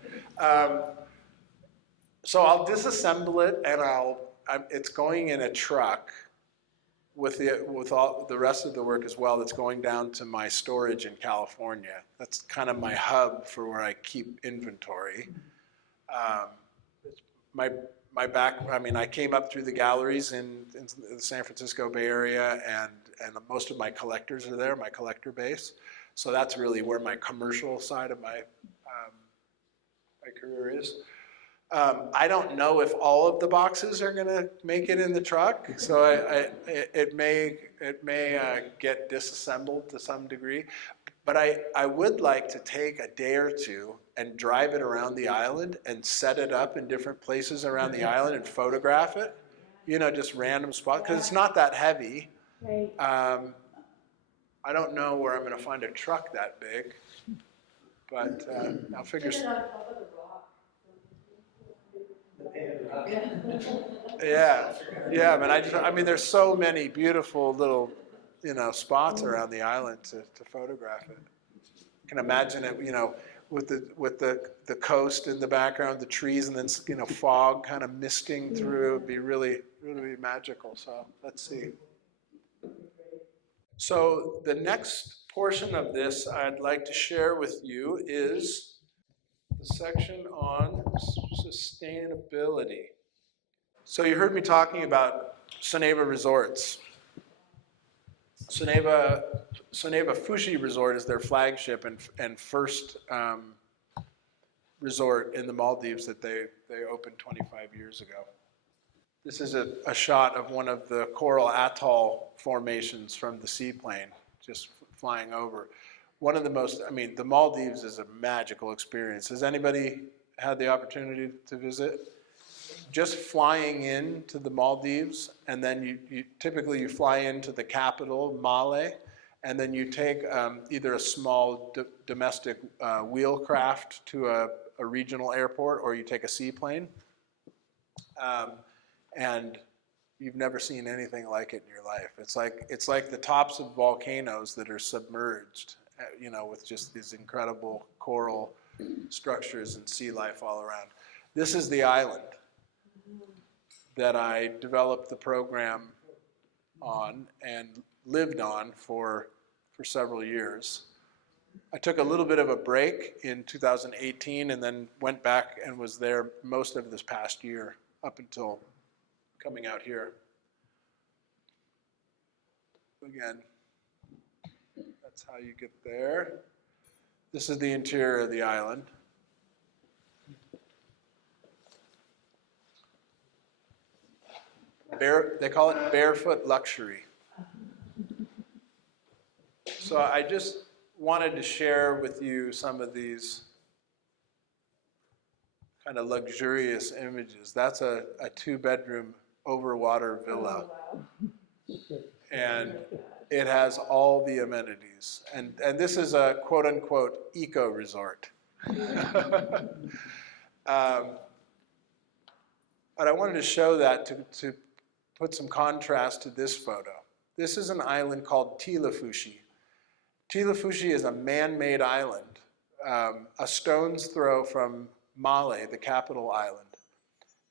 So I'll disassemble it, and it's going in a truck with all the rest of the work as well. That's going down to my storage in California. That's kind of my hub for where I keep inventory. I came up through the galleries in the San Francisco Bay Area, and most of my collectors are there, my collector base. So that's really where my commercial side of my career is. I don't know if all of the boxes are going to make it in the truck, so it may get disassembled to some degree. But I would like to take a day or two and drive it around the island and set it up in different places around the island and photograph it, just random spots, because it's not that heavy. Right. I don't know where I'm going to find a truck that big, but I'll figure. Yeah, but there's so many beautiful little, spots around the island to photograph it. You can imagine it, with the coast in the background, the trees, and then, fog kind of misting through. It'd be really, really magical. So let's see. So the next portion of this I'd like to share with you is the section on sustainability. So you heard me talking about Soneva resorts. Soneva Fushi Resort is their flagship and first resort in the Maldives that they opened 25 years ago. This is a shot of one of the coral atoll formations from the seaplane, just flying over. One of the most, the Maldives is a magical experience. Has anybody had the opportunity to visit? Just flying into the Maldives, and then you typically fly into the capital, Male, and then you take either a small domestic wheelcraft to a regional airport, or you take a seaplane. And you've never seen anything like it in your life. It's like the tops of volcanoes that are submerged, with just these incredible coral structures and sea life all around. This is the island that I developed the program on and lived on for several years. I took a little bit of a break in 2018 and then went back and was there most of this past year up until coming out here. Again, that's how you get there. This is the interior of the island. They call it barefoot luxury. So I just wanted to share with you some of these kind of luxurious images. That's a 2-bedroom overwater villa. Oh, wow. And it has all the amenities. And this is a quote unquote eco resort. But I wanted to show that to put some contrast to this photo. This is an island called Tilafushi. Tilafushi is a man-made island, a stone's throw from Male, the capital island.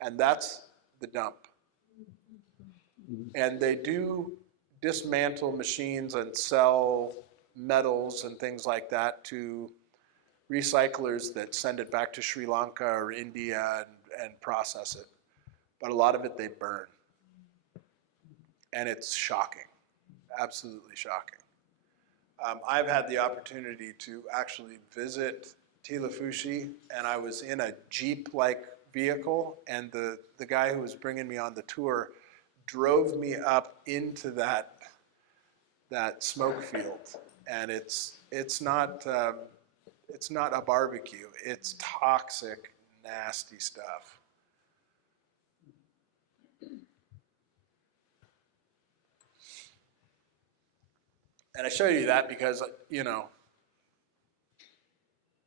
And that's the dump. And they do dismantle machines and sell metals and things like that to recyclers that send it back to Sri Lanka or India and process it. But a lot of it they burn. And it's shocking, absolutely shocking. I've had the opportunity to actually visit Tilafushi, and I was in a Jeep-like vehicle, and the guy who was bringing me on the tour drove me up into that smoke field, and it's not a barbecue. It's toxic, nasty stuff. And I show you that because, you know,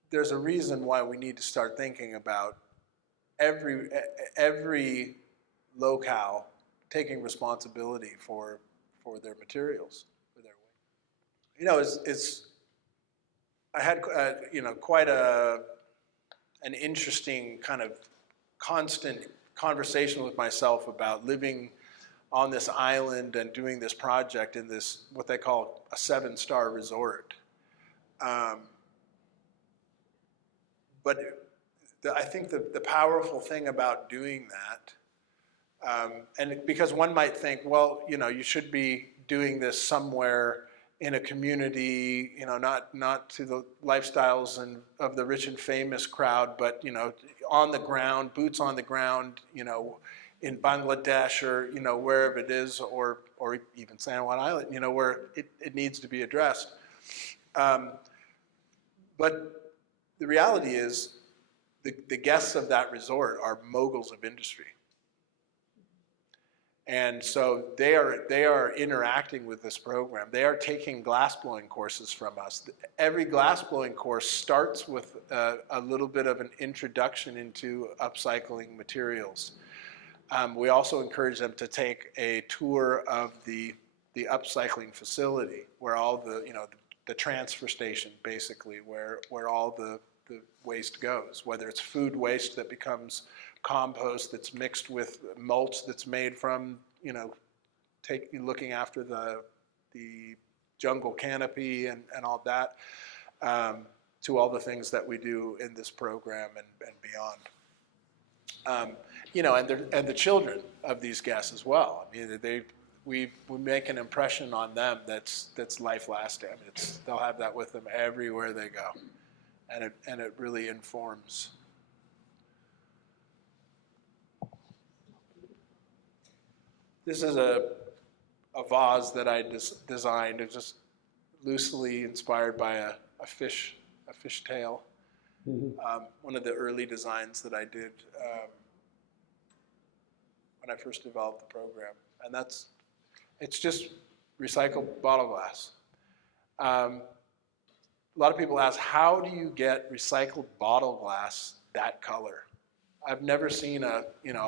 there's a reason why we need to start thinking about every locale taking responsibility for their materials, for their weight. You know, I had you know, quite an interesting kind of constant conversation with myself about living on this island and doing this project in this, what they call a 7-star resort. But I think the powerful thing about doing that, and because one might think, well, you know, you should be doing this somewhere in a community, you know, not to the lifestyles of the rich and famous crowd, but, you know, on the ground, boots on the ground, you know, in Bangladesh or, you know, wherever it is, or even San Juan Island, you know, where it needs to be addressed. But the reality is the guests of that resort are moguls of industry. And so they are interacting with this program. They are taking glassblowing courses from us. Every glassblowing course starts with a little bit of an introduction into upcycling materials. We also encourage them to take a tour of the upcycling facility, where all the, you know, the transfer station, basically, where all the waste goes, whether it's food waste that becomes compost that's mixed with mulch that's made from, you know, looking after the jungle canopy and all that, to all the things that we do in this program and beyond. You know, and the children of these guests as well. I mean, we make an impression on them that's life lasting. I mean, they'll have that with them everywhere they go, and it really informs. This is a vase that I designed. It's just loosely inspired by a fish tail. Mm-hmm. One of the early designs that I did when I first developed the program, and it's just recycled bottle glass. A lot of people ask, how do you get recycled bottle glass that color? I've never seen a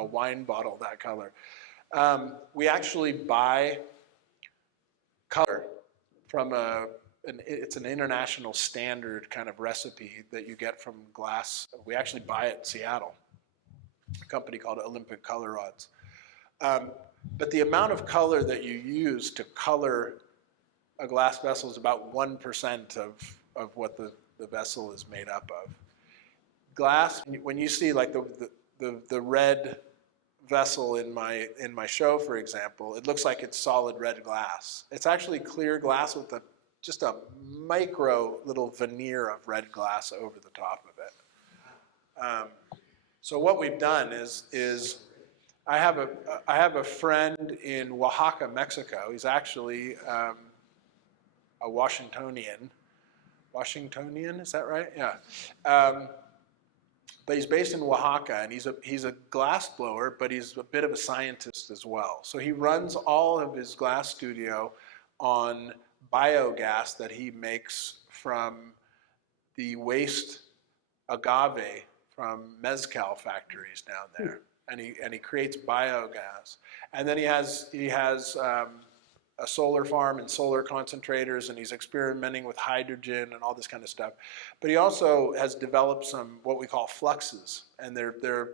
wine bottle that color. We actually buy color from it's an international standard kind of recipe that you get from glass. We actually buy it in Seattle, a company called Olympic Color Rods. But the amount of color that you use to color a glass vessel is about 1% of what the vessel is made up of. Glass, when you see like the red vessel in my show, for example, it looks like it's solid red glass. It's actually clear glass with just a micro little veneer of red glass over the top of it. So what we've done is I have a friend in Oaxaca, Mexico. He's actually a Washingtonian. Washingtonian, is that right? Yeah. But he's based in Oaxaca, and he's a glass blower, but he's a bit of a scientist as well. So he runs all of his glass studio on biogas that he makes from the waste agave from mezcal factories down there, and he creates biogas. And then he has a solar farm and solar concentrators, and he's experimenting with hydrogen and all this kind of stuff. But he also has developed some what we call fluxes, and they're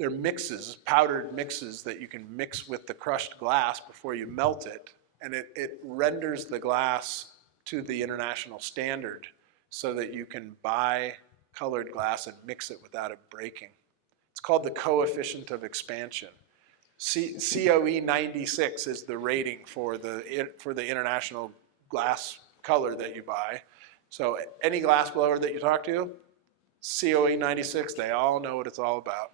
they're mixes, powdered mixes that you can mix with the crushed glass before you melt it, and it renders the glass to the international standard so that you can buy colored glass and mix it without it breaking. It's called the coefficient of expansion. COE 96 is the rating for the international glass color that you buy. So any glass blower that you talk to, COE 96, they all know what it's all about.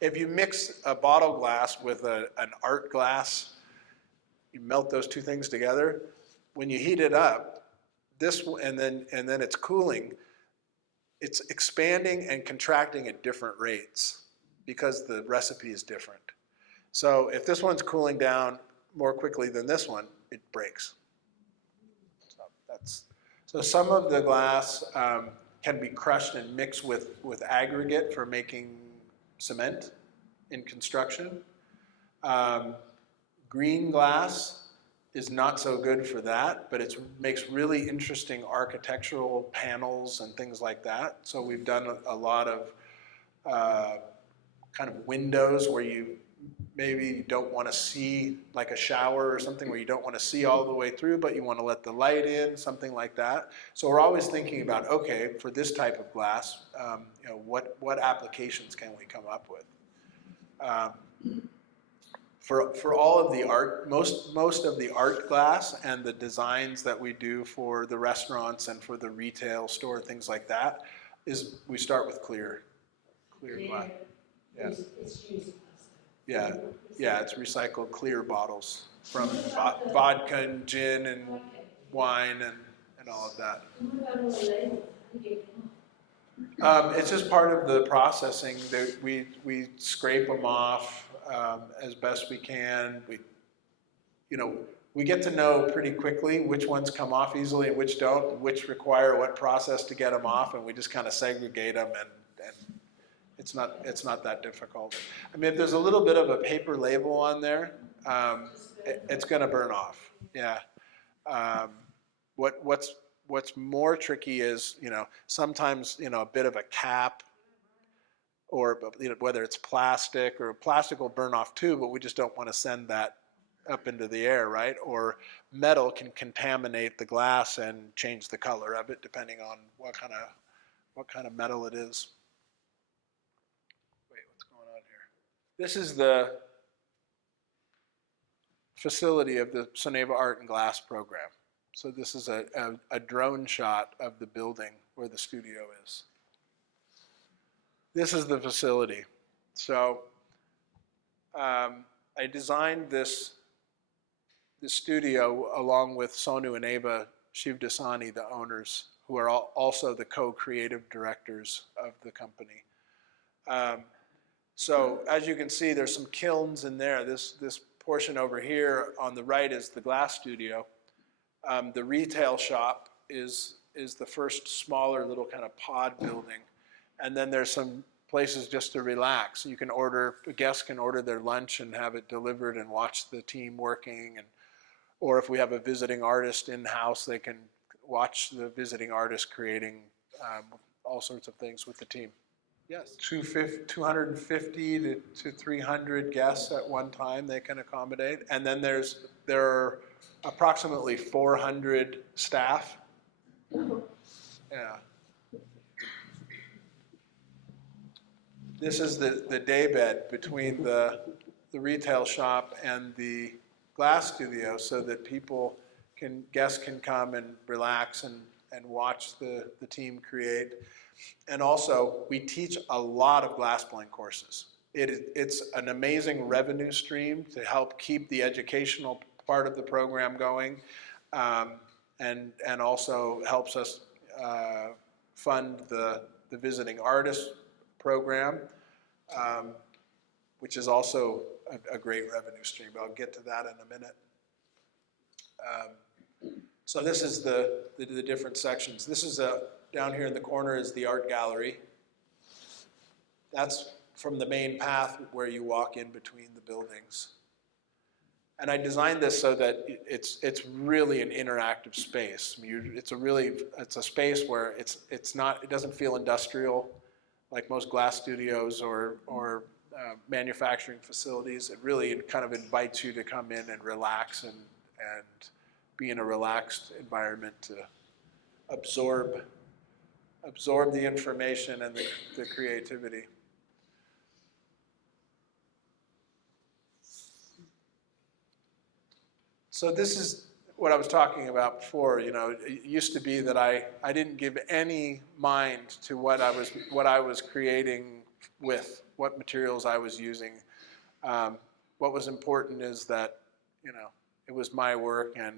If you mix a bottle glass with an art glass, you melt those two things together. When you heat it up, and then it's cooling, it's expanding and contracting at different rates because the recipe is different. So if this one's cooling down more quickly than this one, it breaks. So some of the glass can be crushed and mixed with aggregate for making cement in construction. Green glass is not so good for that, but it makes really interesting architectural panels and things like that. So we've done a lot of kind of windows where you maybe don't want to see, like a shower or something where you don't want to see all the way through, but you want to let the light in, something like that. So we're always thinking about, okay, for this type of glass, what applications can we come up with? For all of the art, most of the art glass and the designs that we do for the restaurants and for the retail store, things like that, is we start with clear glass. Yeah. Yeah, it's recycled clear bottles from vodka and gin and wine and all of that. It's just part of the processing. That we scrape them off as best we can. We get to know pretty quickly which ones come off easily and which don't, which require what process to get them off, and we just kind of segregate them, and it's not that difficult. I mean, if there's a little bit of a paper label on there, it's going to burn off. Yeah. What's more tricky is, sometimes, a bit of a cap, or whether it's plastic, or plastic will burn off too, but we just don't want to send that up into the air, right? Or metal can contaminate the glass and change the color of it depending on what kind of metal it is. Wait, what's going on here? This is the facility of the Soneva Art and Glass program. So this is a drone shot of the building where the studio is. This is the facility. So I designed this studio along with Sonu and Ava Shivdasani, the owners, who are also the co-creative directors of the company. So as you can see, there's some kilns in there. This portion over here on the right is the glass studio. The retail shop is the first smaller little kind of pod building. And then there's some places just to relax. You can a guest can order their lunch and have it delivered and watch the team working. Or if we have a visiting artist in-house, they can watch the visiting artist creating all sorts of things with the team. Yes, 250 to 300 guests at one time they can accommodate. And then there are approximately 400 staff. Yeah. This is the day bed between the retail shop and the glass studio, so that guests can come and relax and watch the team create. And also, we teach a lot of glassblowing courses. It's an amazing revenue stream to help keep the educational part of the program going, and also helps us fund the visiting artist program, which is also a great revenue stream. But I'll get to that in a minute. So this is the different sections. This is down here in the corner is the art gallery. That's from the main path where you walk in between the buildings. And I designed this so that it's really an interactive space. It's a space where it doesn't feel industrial like most glass studios or manufacturing facilities. It really kind of invites you to come in and relax and be in a relaxed environment to absorb the information and the creativity. So this is what I was talking about before. You know, it used to be that I didn't give any mind to what I was creating with, what materials I was using. What was important is that, you know, it was my work and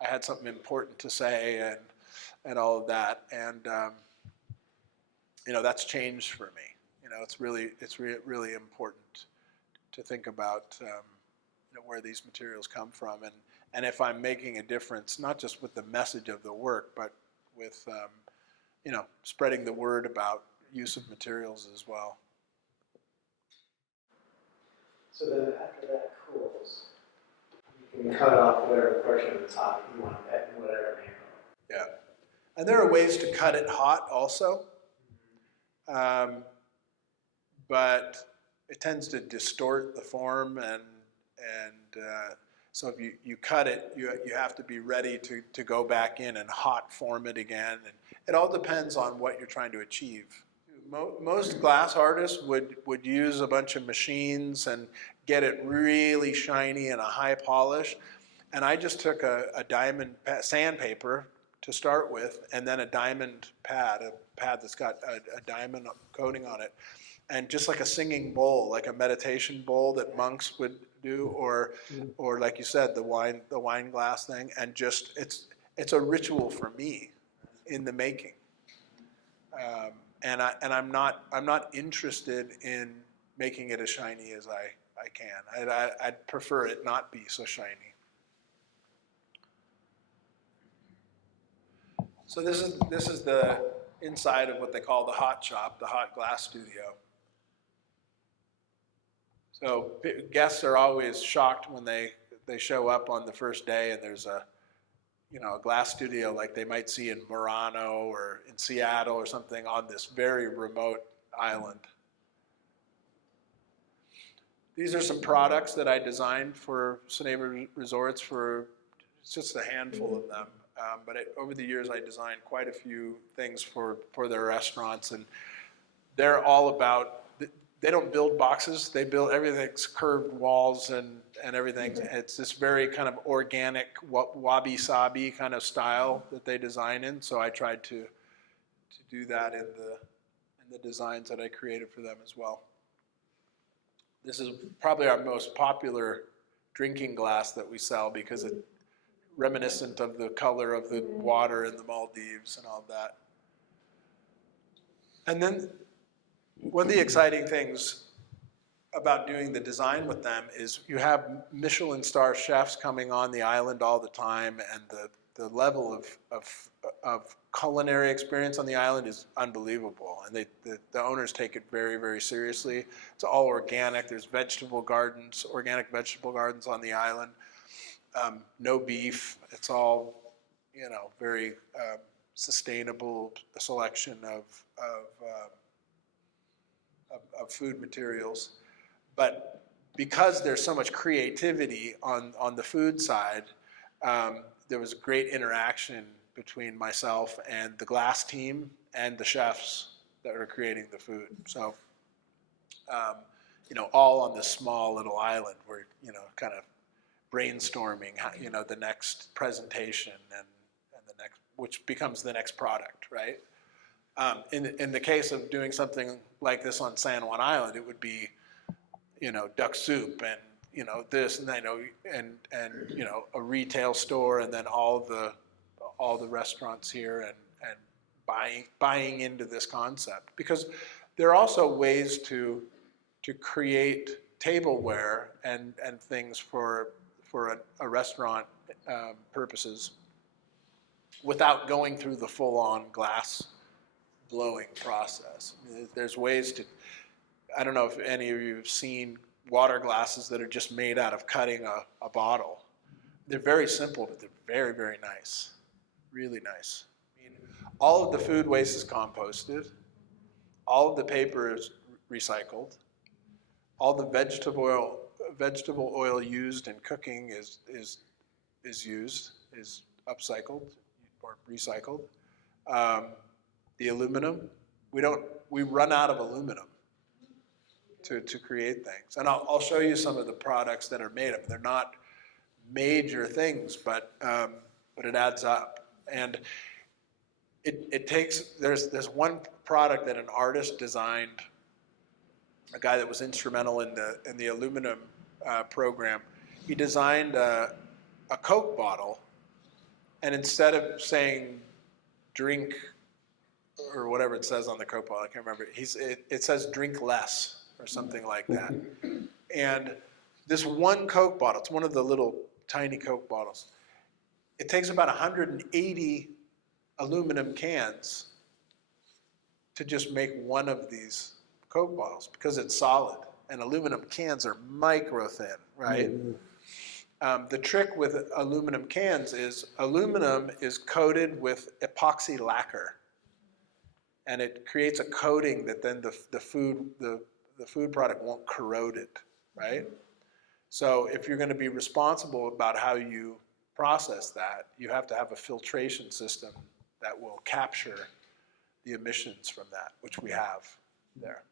I had something important to say and all of that. And you know, that's changed for me. You know, it's really important to think about you know, where these materials come from, and if I'm making a difference, not just with the message of the work, but with you know, spreading the word about use of materials as well. So then after that cools, you can cut off whatever portion of the top you want at whatever angle. Yeah, and there are ways to cut it hot also, but it tends to distort the form, and so if you cut it, you have to be ready to go back in and hot form it again, and it all depends on what you're trying to achieve. Most glass artists would use a bunch of machines and get it really shiny and a high polish, and I just took a diamond sandpaper to start with, and then a diamond pad, a pad that's got a diamond coating on it, and just like a singing bowl, like a meditation bowl that monks would do, or like you said, the wine glass thing, and just it's a ritual for me in the making. And I'm not interested in making it as shiny as I can. I'd prefer it not be so shiny. So this is the inside of what they call the hot shop, the hot glass studio. So guests are always shocked when they show up on the first day and there's a glass studio like they might see in Murano or in Seattle or something on this very remote island. These are some products that I designed for Soneva Resorts, for just a handful of them. But over the years I designed quite a few things for their restaurants, and they're all about, they don't build boxes, they build everything's curved walls and everything. It's this very kind of organic, wabi-sabi kind of style that they design in. So I tried to do that in the designs that I created for them as well. This is probably our most popular drinking glass that we sell because it's reminiscent of the color of the water in the Maldives and all that. And then one of the exciting things about doing the design with them is you have Michelin star chefs coming on the island all the time, and the level of culinary experience on the island is unbelievable, and the owners take it very, very seriously. It's all organic. There's vegetable gardens, organic vegetable gardens on the island. No beef. It's all, very sustainable selection of food materials. But because there's so much creativity on the food side, there was great interaction between myself and the glass team and the chefs that were creating the food. So, all on this small little island, we're, kind of brainstorming, the next presentation and the next, which becomes the next product, right? In the case of doing something like this on San Juan Island, it would be, duck soup and, this and a retail store, and then all the restaurants here and buying into this concept, because there are also ways to create tableware and things for a restaurant purposes without going through the full-on glass blowing process. There's ways to, I don't know if any of you have seen water glasses that are just made out of cutting a bottle. They're very simple, but they're very, very nice, really nice. I mean, all of the food waste is composted. All of the paper is recycled. all the vegetable oil used in cooking is upcycled or recycled. The aluminum, we run out of aluminum to create things. And I'll show you some of the products that are made of. They're not major things, but it adds up. And it takes, there's one product that an artist designed, a guy that was instrumental in the aluminum program. He designed a Coke bottle, and instead of saying drink or whatever it says on the Coke bottle, I can't remember, it says drink less or something like that. And this one Coke bottle, it's one of the little tiny Coke bottles, it takes about 180 aluminum cans to just make one of these Coke bottles because it's solid, and aluminum cans are micro thin, right? The trick with aluminum cans is aluminum is coated with epoxy lacquer, and it creates a coating that then the food product won't corrode it, right? So if you're going to be responsible about how you process that, you have to have a filtration system that will capture the emissions from that, which we have there.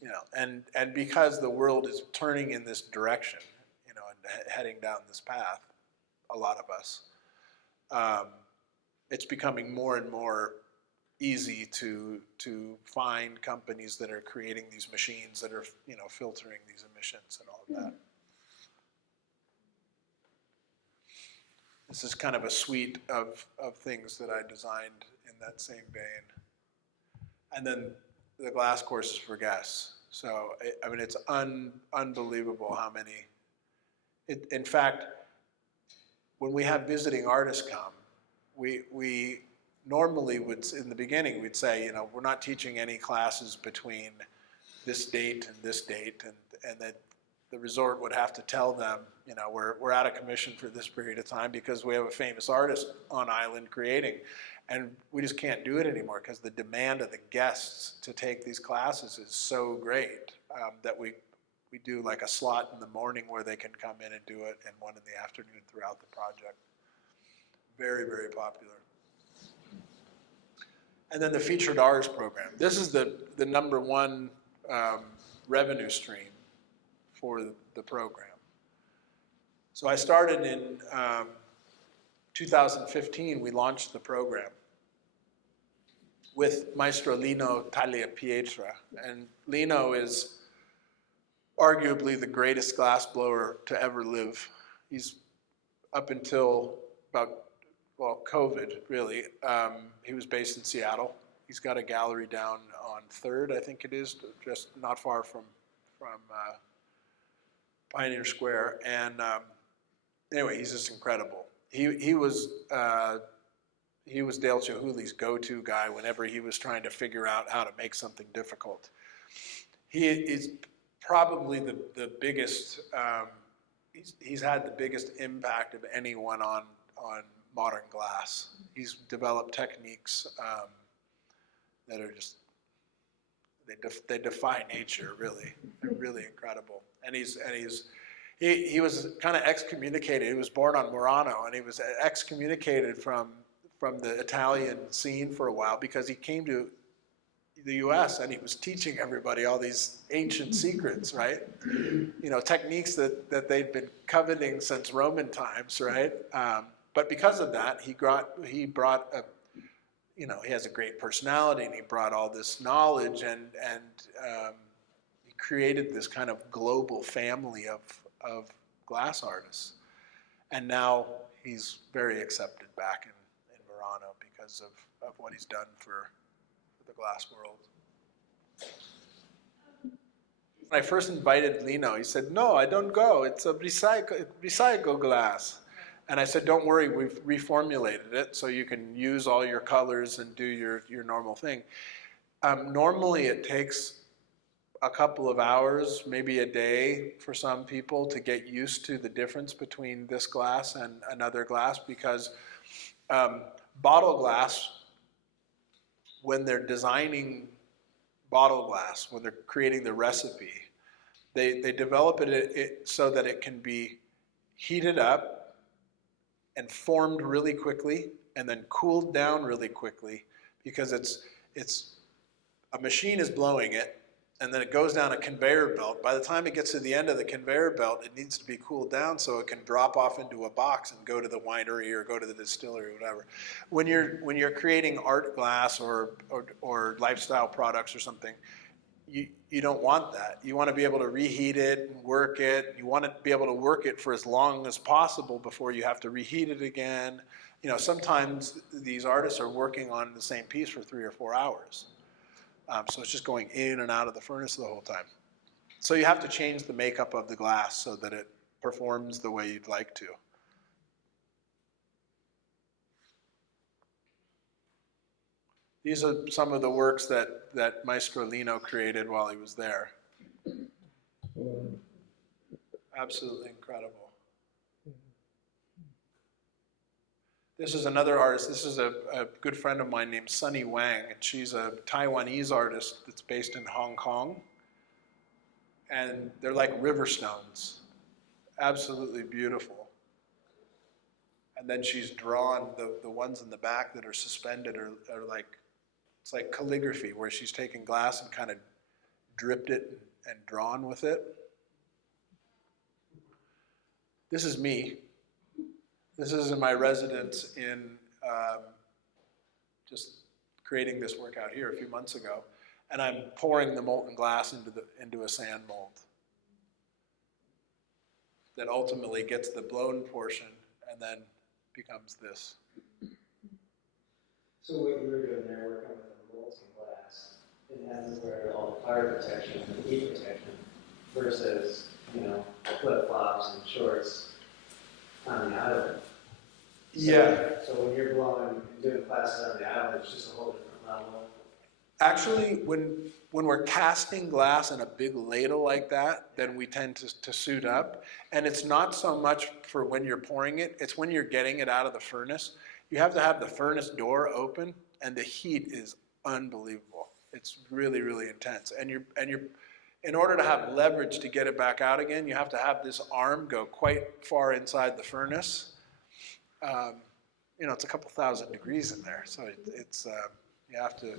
You know, and because the world is turning in this direction, you know, and heading down this path, a lot of us, it's becoming more and more easy to find companies that are creating these machines that are, you know, filtering these emissions and all of that. This is kind of a suite of things that I designed in that same vein. And then the glass course is for guests. So, I mean, it's unbelievable how many. In fact, when we have visiting artists come, we normally would, in the beginning, we'd say, you know, we're not teaching any classes between this date and this date, and that the resort would have to tell them, you know, we're out of commission for this period of time because we have a famous artist on island creating, and we just can't do it anymore because the demand of the guests to take these classes is so great that we do like a slot in the morning where they can come in and do it, and one in the afternoon throughout the project. Very, very popular. And then the featured artist program. This is the number one revenue stream for the program. So I started in 2015, we launched the program with Maestro Lino Tagliapietra. And Lino is arguably the greatest glassblower to ever live. He's up until about, well, COVID, really. He was based in Seattle. He's got a gallery down on 3rd, I think it is, just not far from Pioneer Square. And anyway, he's just incredible. He was Dale Chihuli's go-to guy whenever he was trying to figure out how to make something difficult. He is probably the biggest, he's had the biggest impact of anyone on modern glass. He's developed techniques that are just, they defy nature, really. They're really incredible. And he was kind of excommunicated. He was born on Murano, and he was excommunicated from the Italian scene for a while because he came to the U.S. and he was teaching everybody all these ancient secrets, right? You know, techniques that they'd been coveting since Roman times, right? But because of that, he brought a, you know, he has a great personality, and he brought all this knowledge, and he created this kind of global family of glass artists. And now he's very accepted back in Murano because of what he's done for the glass world. When I first invited Lino, he said, "No, I don't go. It's a recycle glass." And I said, "Don't worry, we've reformulated it so you can use all your colors and do your normal thing." Normally it takes a couple of hours, maybe a day for some people to get used to the difference between this glass and another glass, because bottle glass, when they're designing bottle glass, when they're creating the recipe, they develop it so that it can be heated up and formed really quickly and then cooled down really quickly, because it's a machine is blowing it, and then it goes down a conveyor belt. By the time it gets to the end of the conveyor belt, it needs to be cooled down so it can drop off into a box and go to the winery or go to the distillery or whatever. When you're creating art glass or lifestyle products or something, you don't want that. You want to be able to reheat it and work it. You want to be able to work it for as long as possible before you have to reheat it again. You know, sometimes these artists are working on the same piece for 3 or 4 hours. So it's just going in and out of the furnace the whole time. So you have to change the makeup of the glass so that it performs the way you'd like to. These are some of the works that Maestro Lino created while he was there. Absolutely incredible. This is another artist. This is a good friend of mine named Sunny Wang, and she's a Taiwanese artist that's based in Hong Kong. And they're like river stones. Absolutely beautiful. And then she's drawn, the ones in the back that are suspended are like, it's like calligraphy, where she's taken glass and kind of dripped it and drawn with it. This is me. This is in my residence in just creating this work out here a few months ago, and I'm pouring the molten glass into a sand mold that ultimately gets the blown portion and then becomes this. So what you were doing there, working with the molten glass, it has where all the fire protection and heat protection versus, flip-flops and shorts on the island. Yeah. So when you're blowing and doing classes on the island, it's just a whole different level. Actually, when we're casting glass in a big ladle like that, then we tend to suit up. And it's not so much for when you're pouring it, it's when you're getting it out of the furnace. You have to have the furnace door open, and the heat is unbelievable. It's really, really intense. And you're in order to have leverage to get it back out again, you have to have this arm go quite far inside the furnace. It's a couple thousand degrees in there, so it's you have to.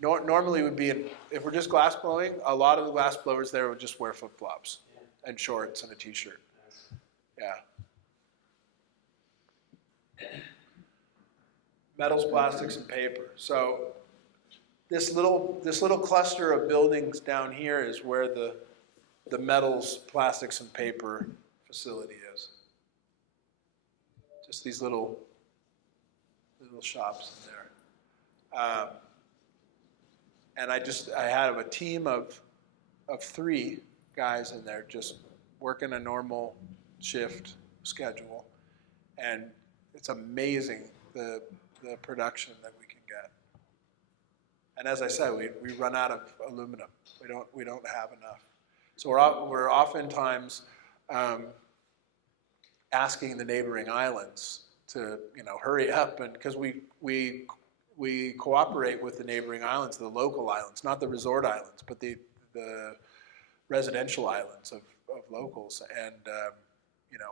Normally would be if we're just glass blowing. A lot of the glass blowers there would just wear flip flops and shorts and a t-shirt. Yeah. Metals, plastics, and paper. So this little cluster of buildings down here is where the metals, plastics, and paper facility is. Just these little shops in there. And I had a team of 3 guys in there just working a normal shift schedule. And it's amazing the production that we can get. And as I said, we run out of aluminum. We don't have enough. So we're oftentimes asking the neighboring islands to hurry up, and because we cooperate with the neighboring islands, the local islands, not the resort islands, but the residential islands of locals, and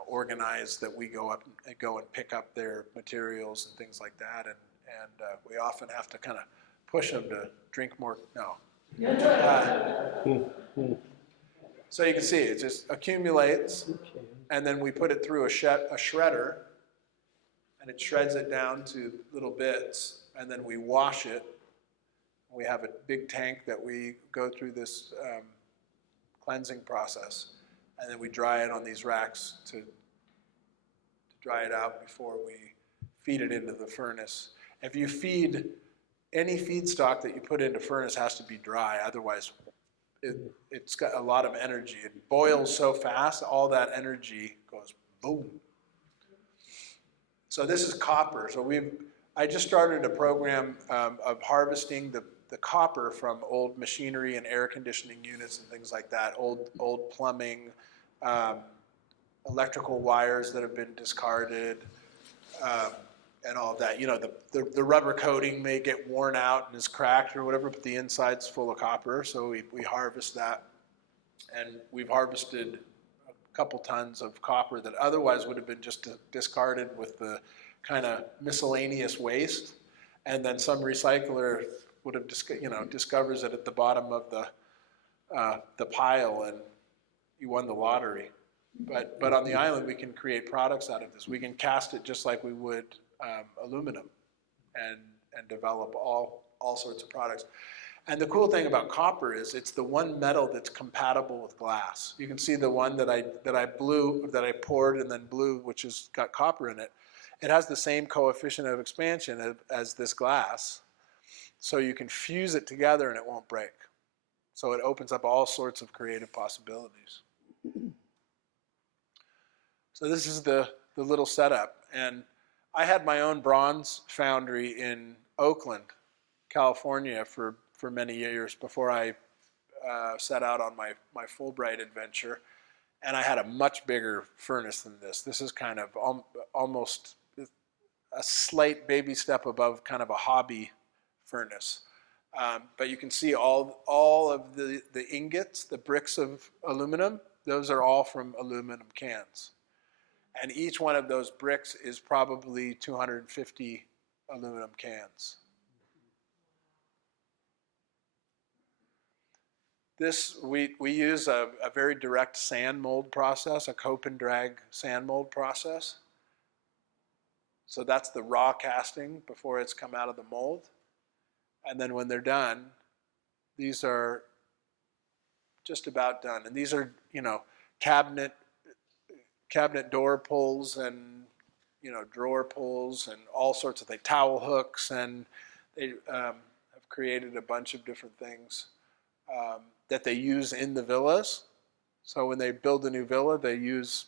organize that we go and pick up their materials and things like that, and we often have to kind of push them to drink more. No. So you can see it just accumulates, and then we put it through a shredder, and it shreds it down to little bits, and then we wash it. We have a big tank that we go through this cleansing process, and then we dry it on these racks to dry it out before we feed it into the furnace. If you feed, any feedstock that you put into furnace has to be dry, otherwise it's got a lot of energy. It boils so fast, all that energy goes boom. So this is copper. So I just started a program of harvesting the copper from old machinery and air conditioning units and things like that, old plumbing, electrical wires that have been discarded, and all of that. You know, the rubber coating may get worn out and is cracked or whatever, but the inside's full of copper, so we harvest that. And we've harvested a couple tons of copper that otherwise would have been just discarded with the kind of miscellaneous waste. And then some recycler would have, discovers it at the bottom of the pile, and you won the lottery. But on the island, we can create products out of this. We can cast it just like we would aluminum, and develop all sorts of products. And the cool thing about copper is it's the one metal that's compatible with glass. You can see the one that I poured and then blew, which has got copper in it. It has the same coefficient of expansion as this glass, so you can fuse it together and it won't break. So it opens up all sorts of creative possibilities. So this is the little setup. And I had my own bronze foundry in Oakland, California for many years before I set out on my Fulbright adventure. And I had a much bigger furnace than this. This is kind of almost a slight baby step above kind of a hobby furnace. But you can see all of the ingots, the bricks of aluminum, those are all from aluminum cans. And each one of those bricks is probably 250 aluminum cans. This, we use a very direct sand mold process, a cope and drag sand mold process. So that's the raw casting before it's come out of the mold. And then when they're done, these are just about done. And these are, cabinet door pulls and, drawer pulls and all sorts of things, towel hooks, and they have created a bunch of different things that they use in the villas. So when they build a new villa, they use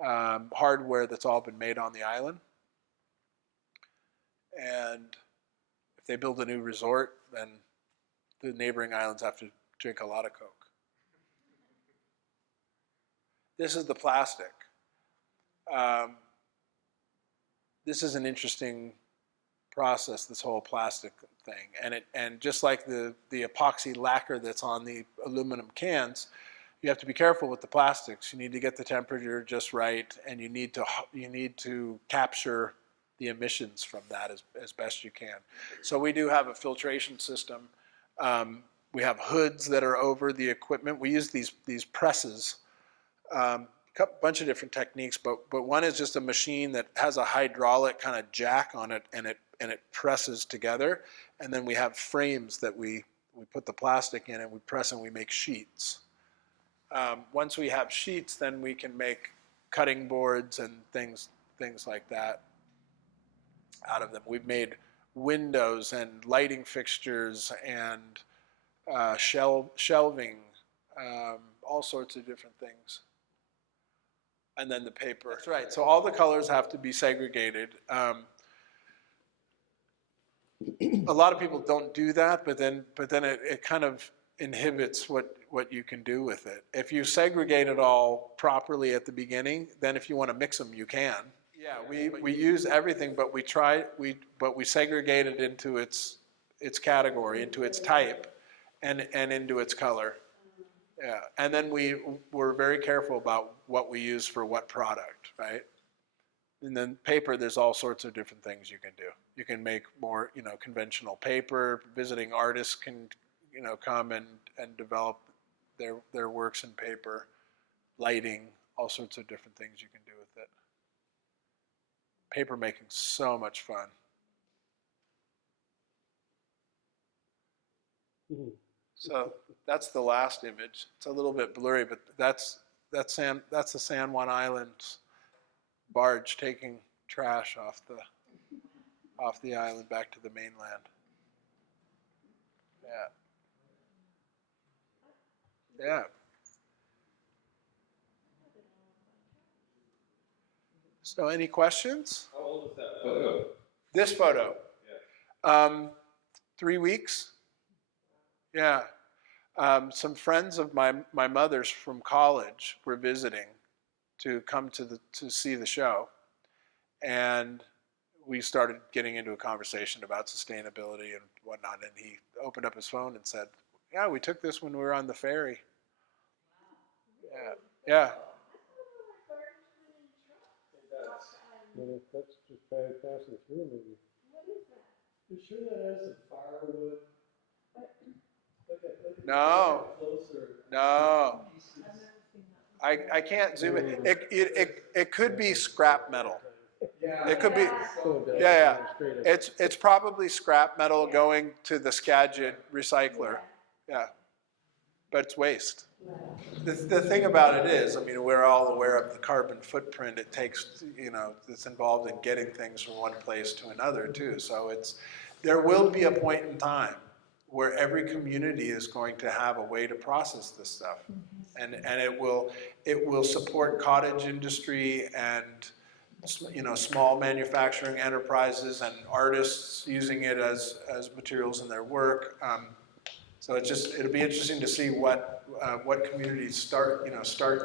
hardware that's all been made on the island. And if they build a new resort, then the neighboring islands have to drink a lot of Coke. This is the plastic. This is an interesting process, this whole plastic thing. And just like the epoxy lacquer that's on the aluminum cans, you have to be careful with the plastics. You need to get the temperature just right, and you need to capture the emissions from that as best you can. So we do have a filtration system. We have hoods that are over the equipment. We use these presses. A bunch of different techniques, but one is just a machine that has a hydraulic kind of jack on it, and it presses together. And then we have frames that we put the plastic in, and we press and we make sheets. Once we have sheets, then we can make cutting boards and things like that out of them. We've made windows and lighting fixtures and shelving, all sorts of different things. And then the paper. That's right. So all the colors have to be segregated. A lot of people don't do that, but then it kind of inhibits what you can do with it. If you segregate it all properly at the beginning, then if you want to mix them, you can. Yeah, we use everything, but we segregate it into its category, into its type, and into its color. Yeah, and then we're very careful about what we use for what product, right? And then paper, there's all sorts of different things you can do. You can make more, conventional paper. Visiting artists can, come and develop their works in paper. Lighting, all sorts of different things you can do with it. Paper making's so much fun. Mhm. So that's the last image. It's a little bit blurry, but that's the San Juan Islands barge taking trash off the island back to the mainland. Yeah. So any questions? How old is that photo? This photo. Yeah. 3 weeks. Yeah. Some friends of my mother's from college were visiting to come to see the show, and we started getting into a conversation about sustainability and whatnot, and he opened up his phone and said, yeah, we took this when we were on the ferry. Yeah. That's just passing through maybe. You sure that has a firewood? No. Closer. No. I can't zoom in. It could be scrap metal. It could be, yeah. It's probably scrap metal going to the Skagit recycler. Yeah. But it's waste. The thing about it is, I mean, we're all aware of the carbon footprint it takes, that's involved in getting things from one place to another too. So there will be a point in time where every community is going to have a way to process this stuff. And it will support cottage industry and, small manufacturing enterprises and artists using it as materials in their work. So it'll be interesting to see what communities start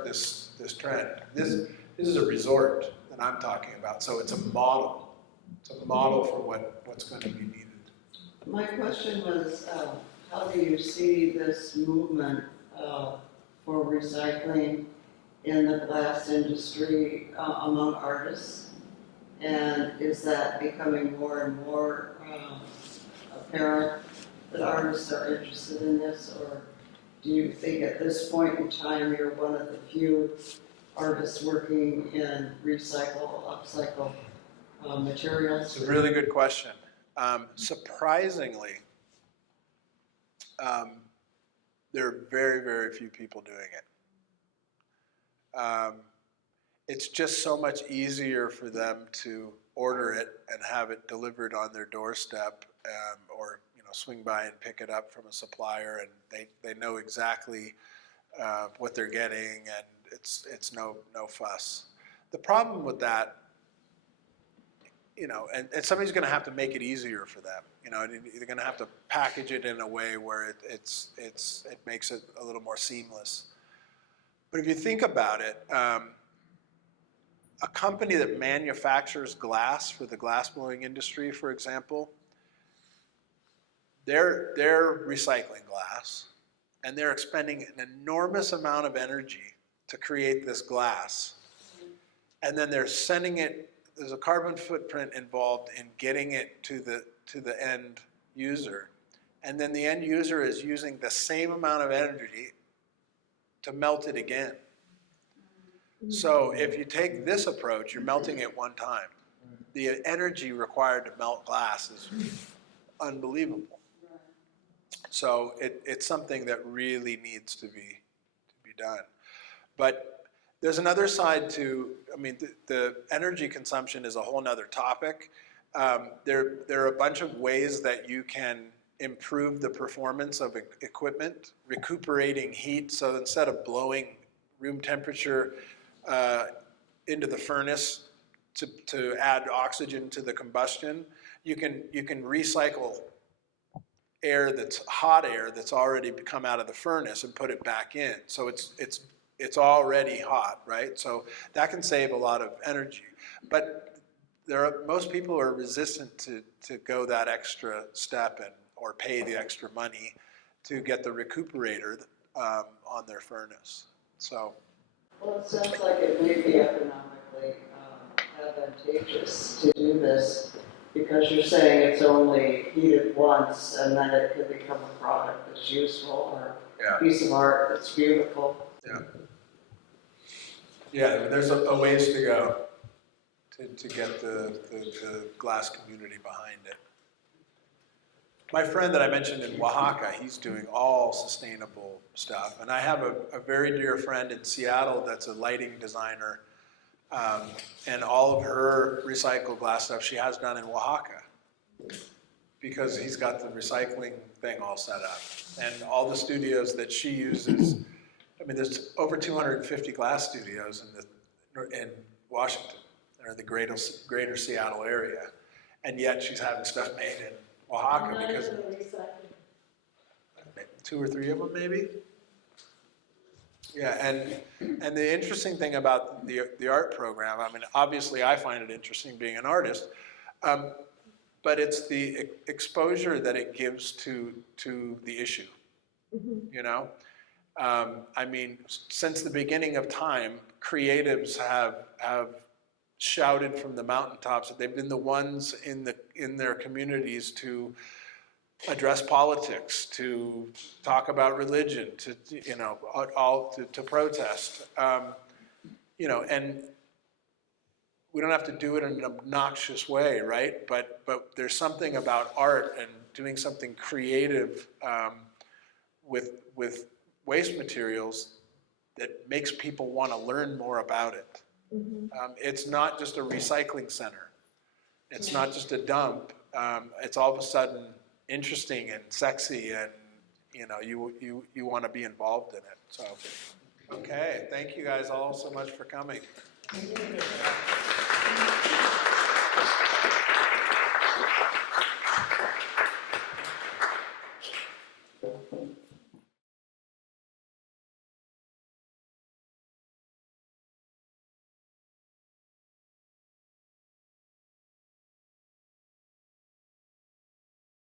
this trend. This is a resort that I'm talking about, so it's a model. It's a model for what's going to be needed. My question was, how do you see this movement for recycling in the glass industry among artists? And is that becoming more and more apparent that artists are interested in this? Or do you think at this point in time you're one of the few artists working in upcycle materials? It's a really good question. Surprisingly, there are very, very few people doing it. It's just so much easier for them to order it and have it delivered on their doorstep, or swing by and pick it up from a supplier, and they know exactly what they're getting, and it's no fuss. The problem with that, and somebody's going to have to make it easier for them. They're going to have to package it in a way where it makes it a little more seamless. But if you think about it, a company that manufactures glass for the glassblowing industry, for example, they're recycling glass, and they're expending an enormous amount of energy to create this glass. And then they're sending it, there's a carbon footprint involved in getting it to the end user. And then the end user is using the same amount of energy to melt it again. So if you take this approach, you're melting it one time. The energy required to melt glass is unbelievable. So it's something that really needs to be done. But there's another side to, the energy consumption is a whole nother topic. There are a bunch of ways that you can improve the performance of equipment, recuperating heat. So instead of blowing room temperature into the furnace to add oxygen to the combustion, you can recycle air that's hot air that's already come out of the furnace and put it back in. So it's already hot, right? So that can save a lot of energy. But most people are resistant to go that extra step or pay the extra money to get the recuperator on their furnace. So. Well, it sounds like it may be economically advantageous to do this, because you're saying it's only heated once and then it could become a product that's useful, or a piece of art that's beautiful. Yeah, there's a ways to go to get the glass community behind it. My friend that I mentioned in Oaxaca, he's doing all sustainable stuff. And I have a very dear friend in Seattle that's a lighting designer. And all of her recycled glass stuff she has done in Oaxaca, because he's got the recycling thing all set up. And all the studios that she uses, there's over 250 glass studios in Washington, or the greater Seattle area. And yet she's having stuff made in Oaxaca because 2 or 3 of them maybe. Yeah, and the interesting thing about the art program, obviously I find it interesting being an artist, But it's the exposure that it gives to the issue, you know? I mean, since the beginning of time, creatives have shouted from the mountaintops that they've been the ones in their communities to address politics, to talk about religion, to you know, all to protest, you know, and we don't have to do it in an obnoxious way, right? But there's something about art and doing something creative with waste materials that makes people want to learn more about it. It's not just a recycling center. It's not just a dump. It's all of a sudden interesting and sexy, and you know, you want to be involved in it. So, okay, thank you guys all so much for coming.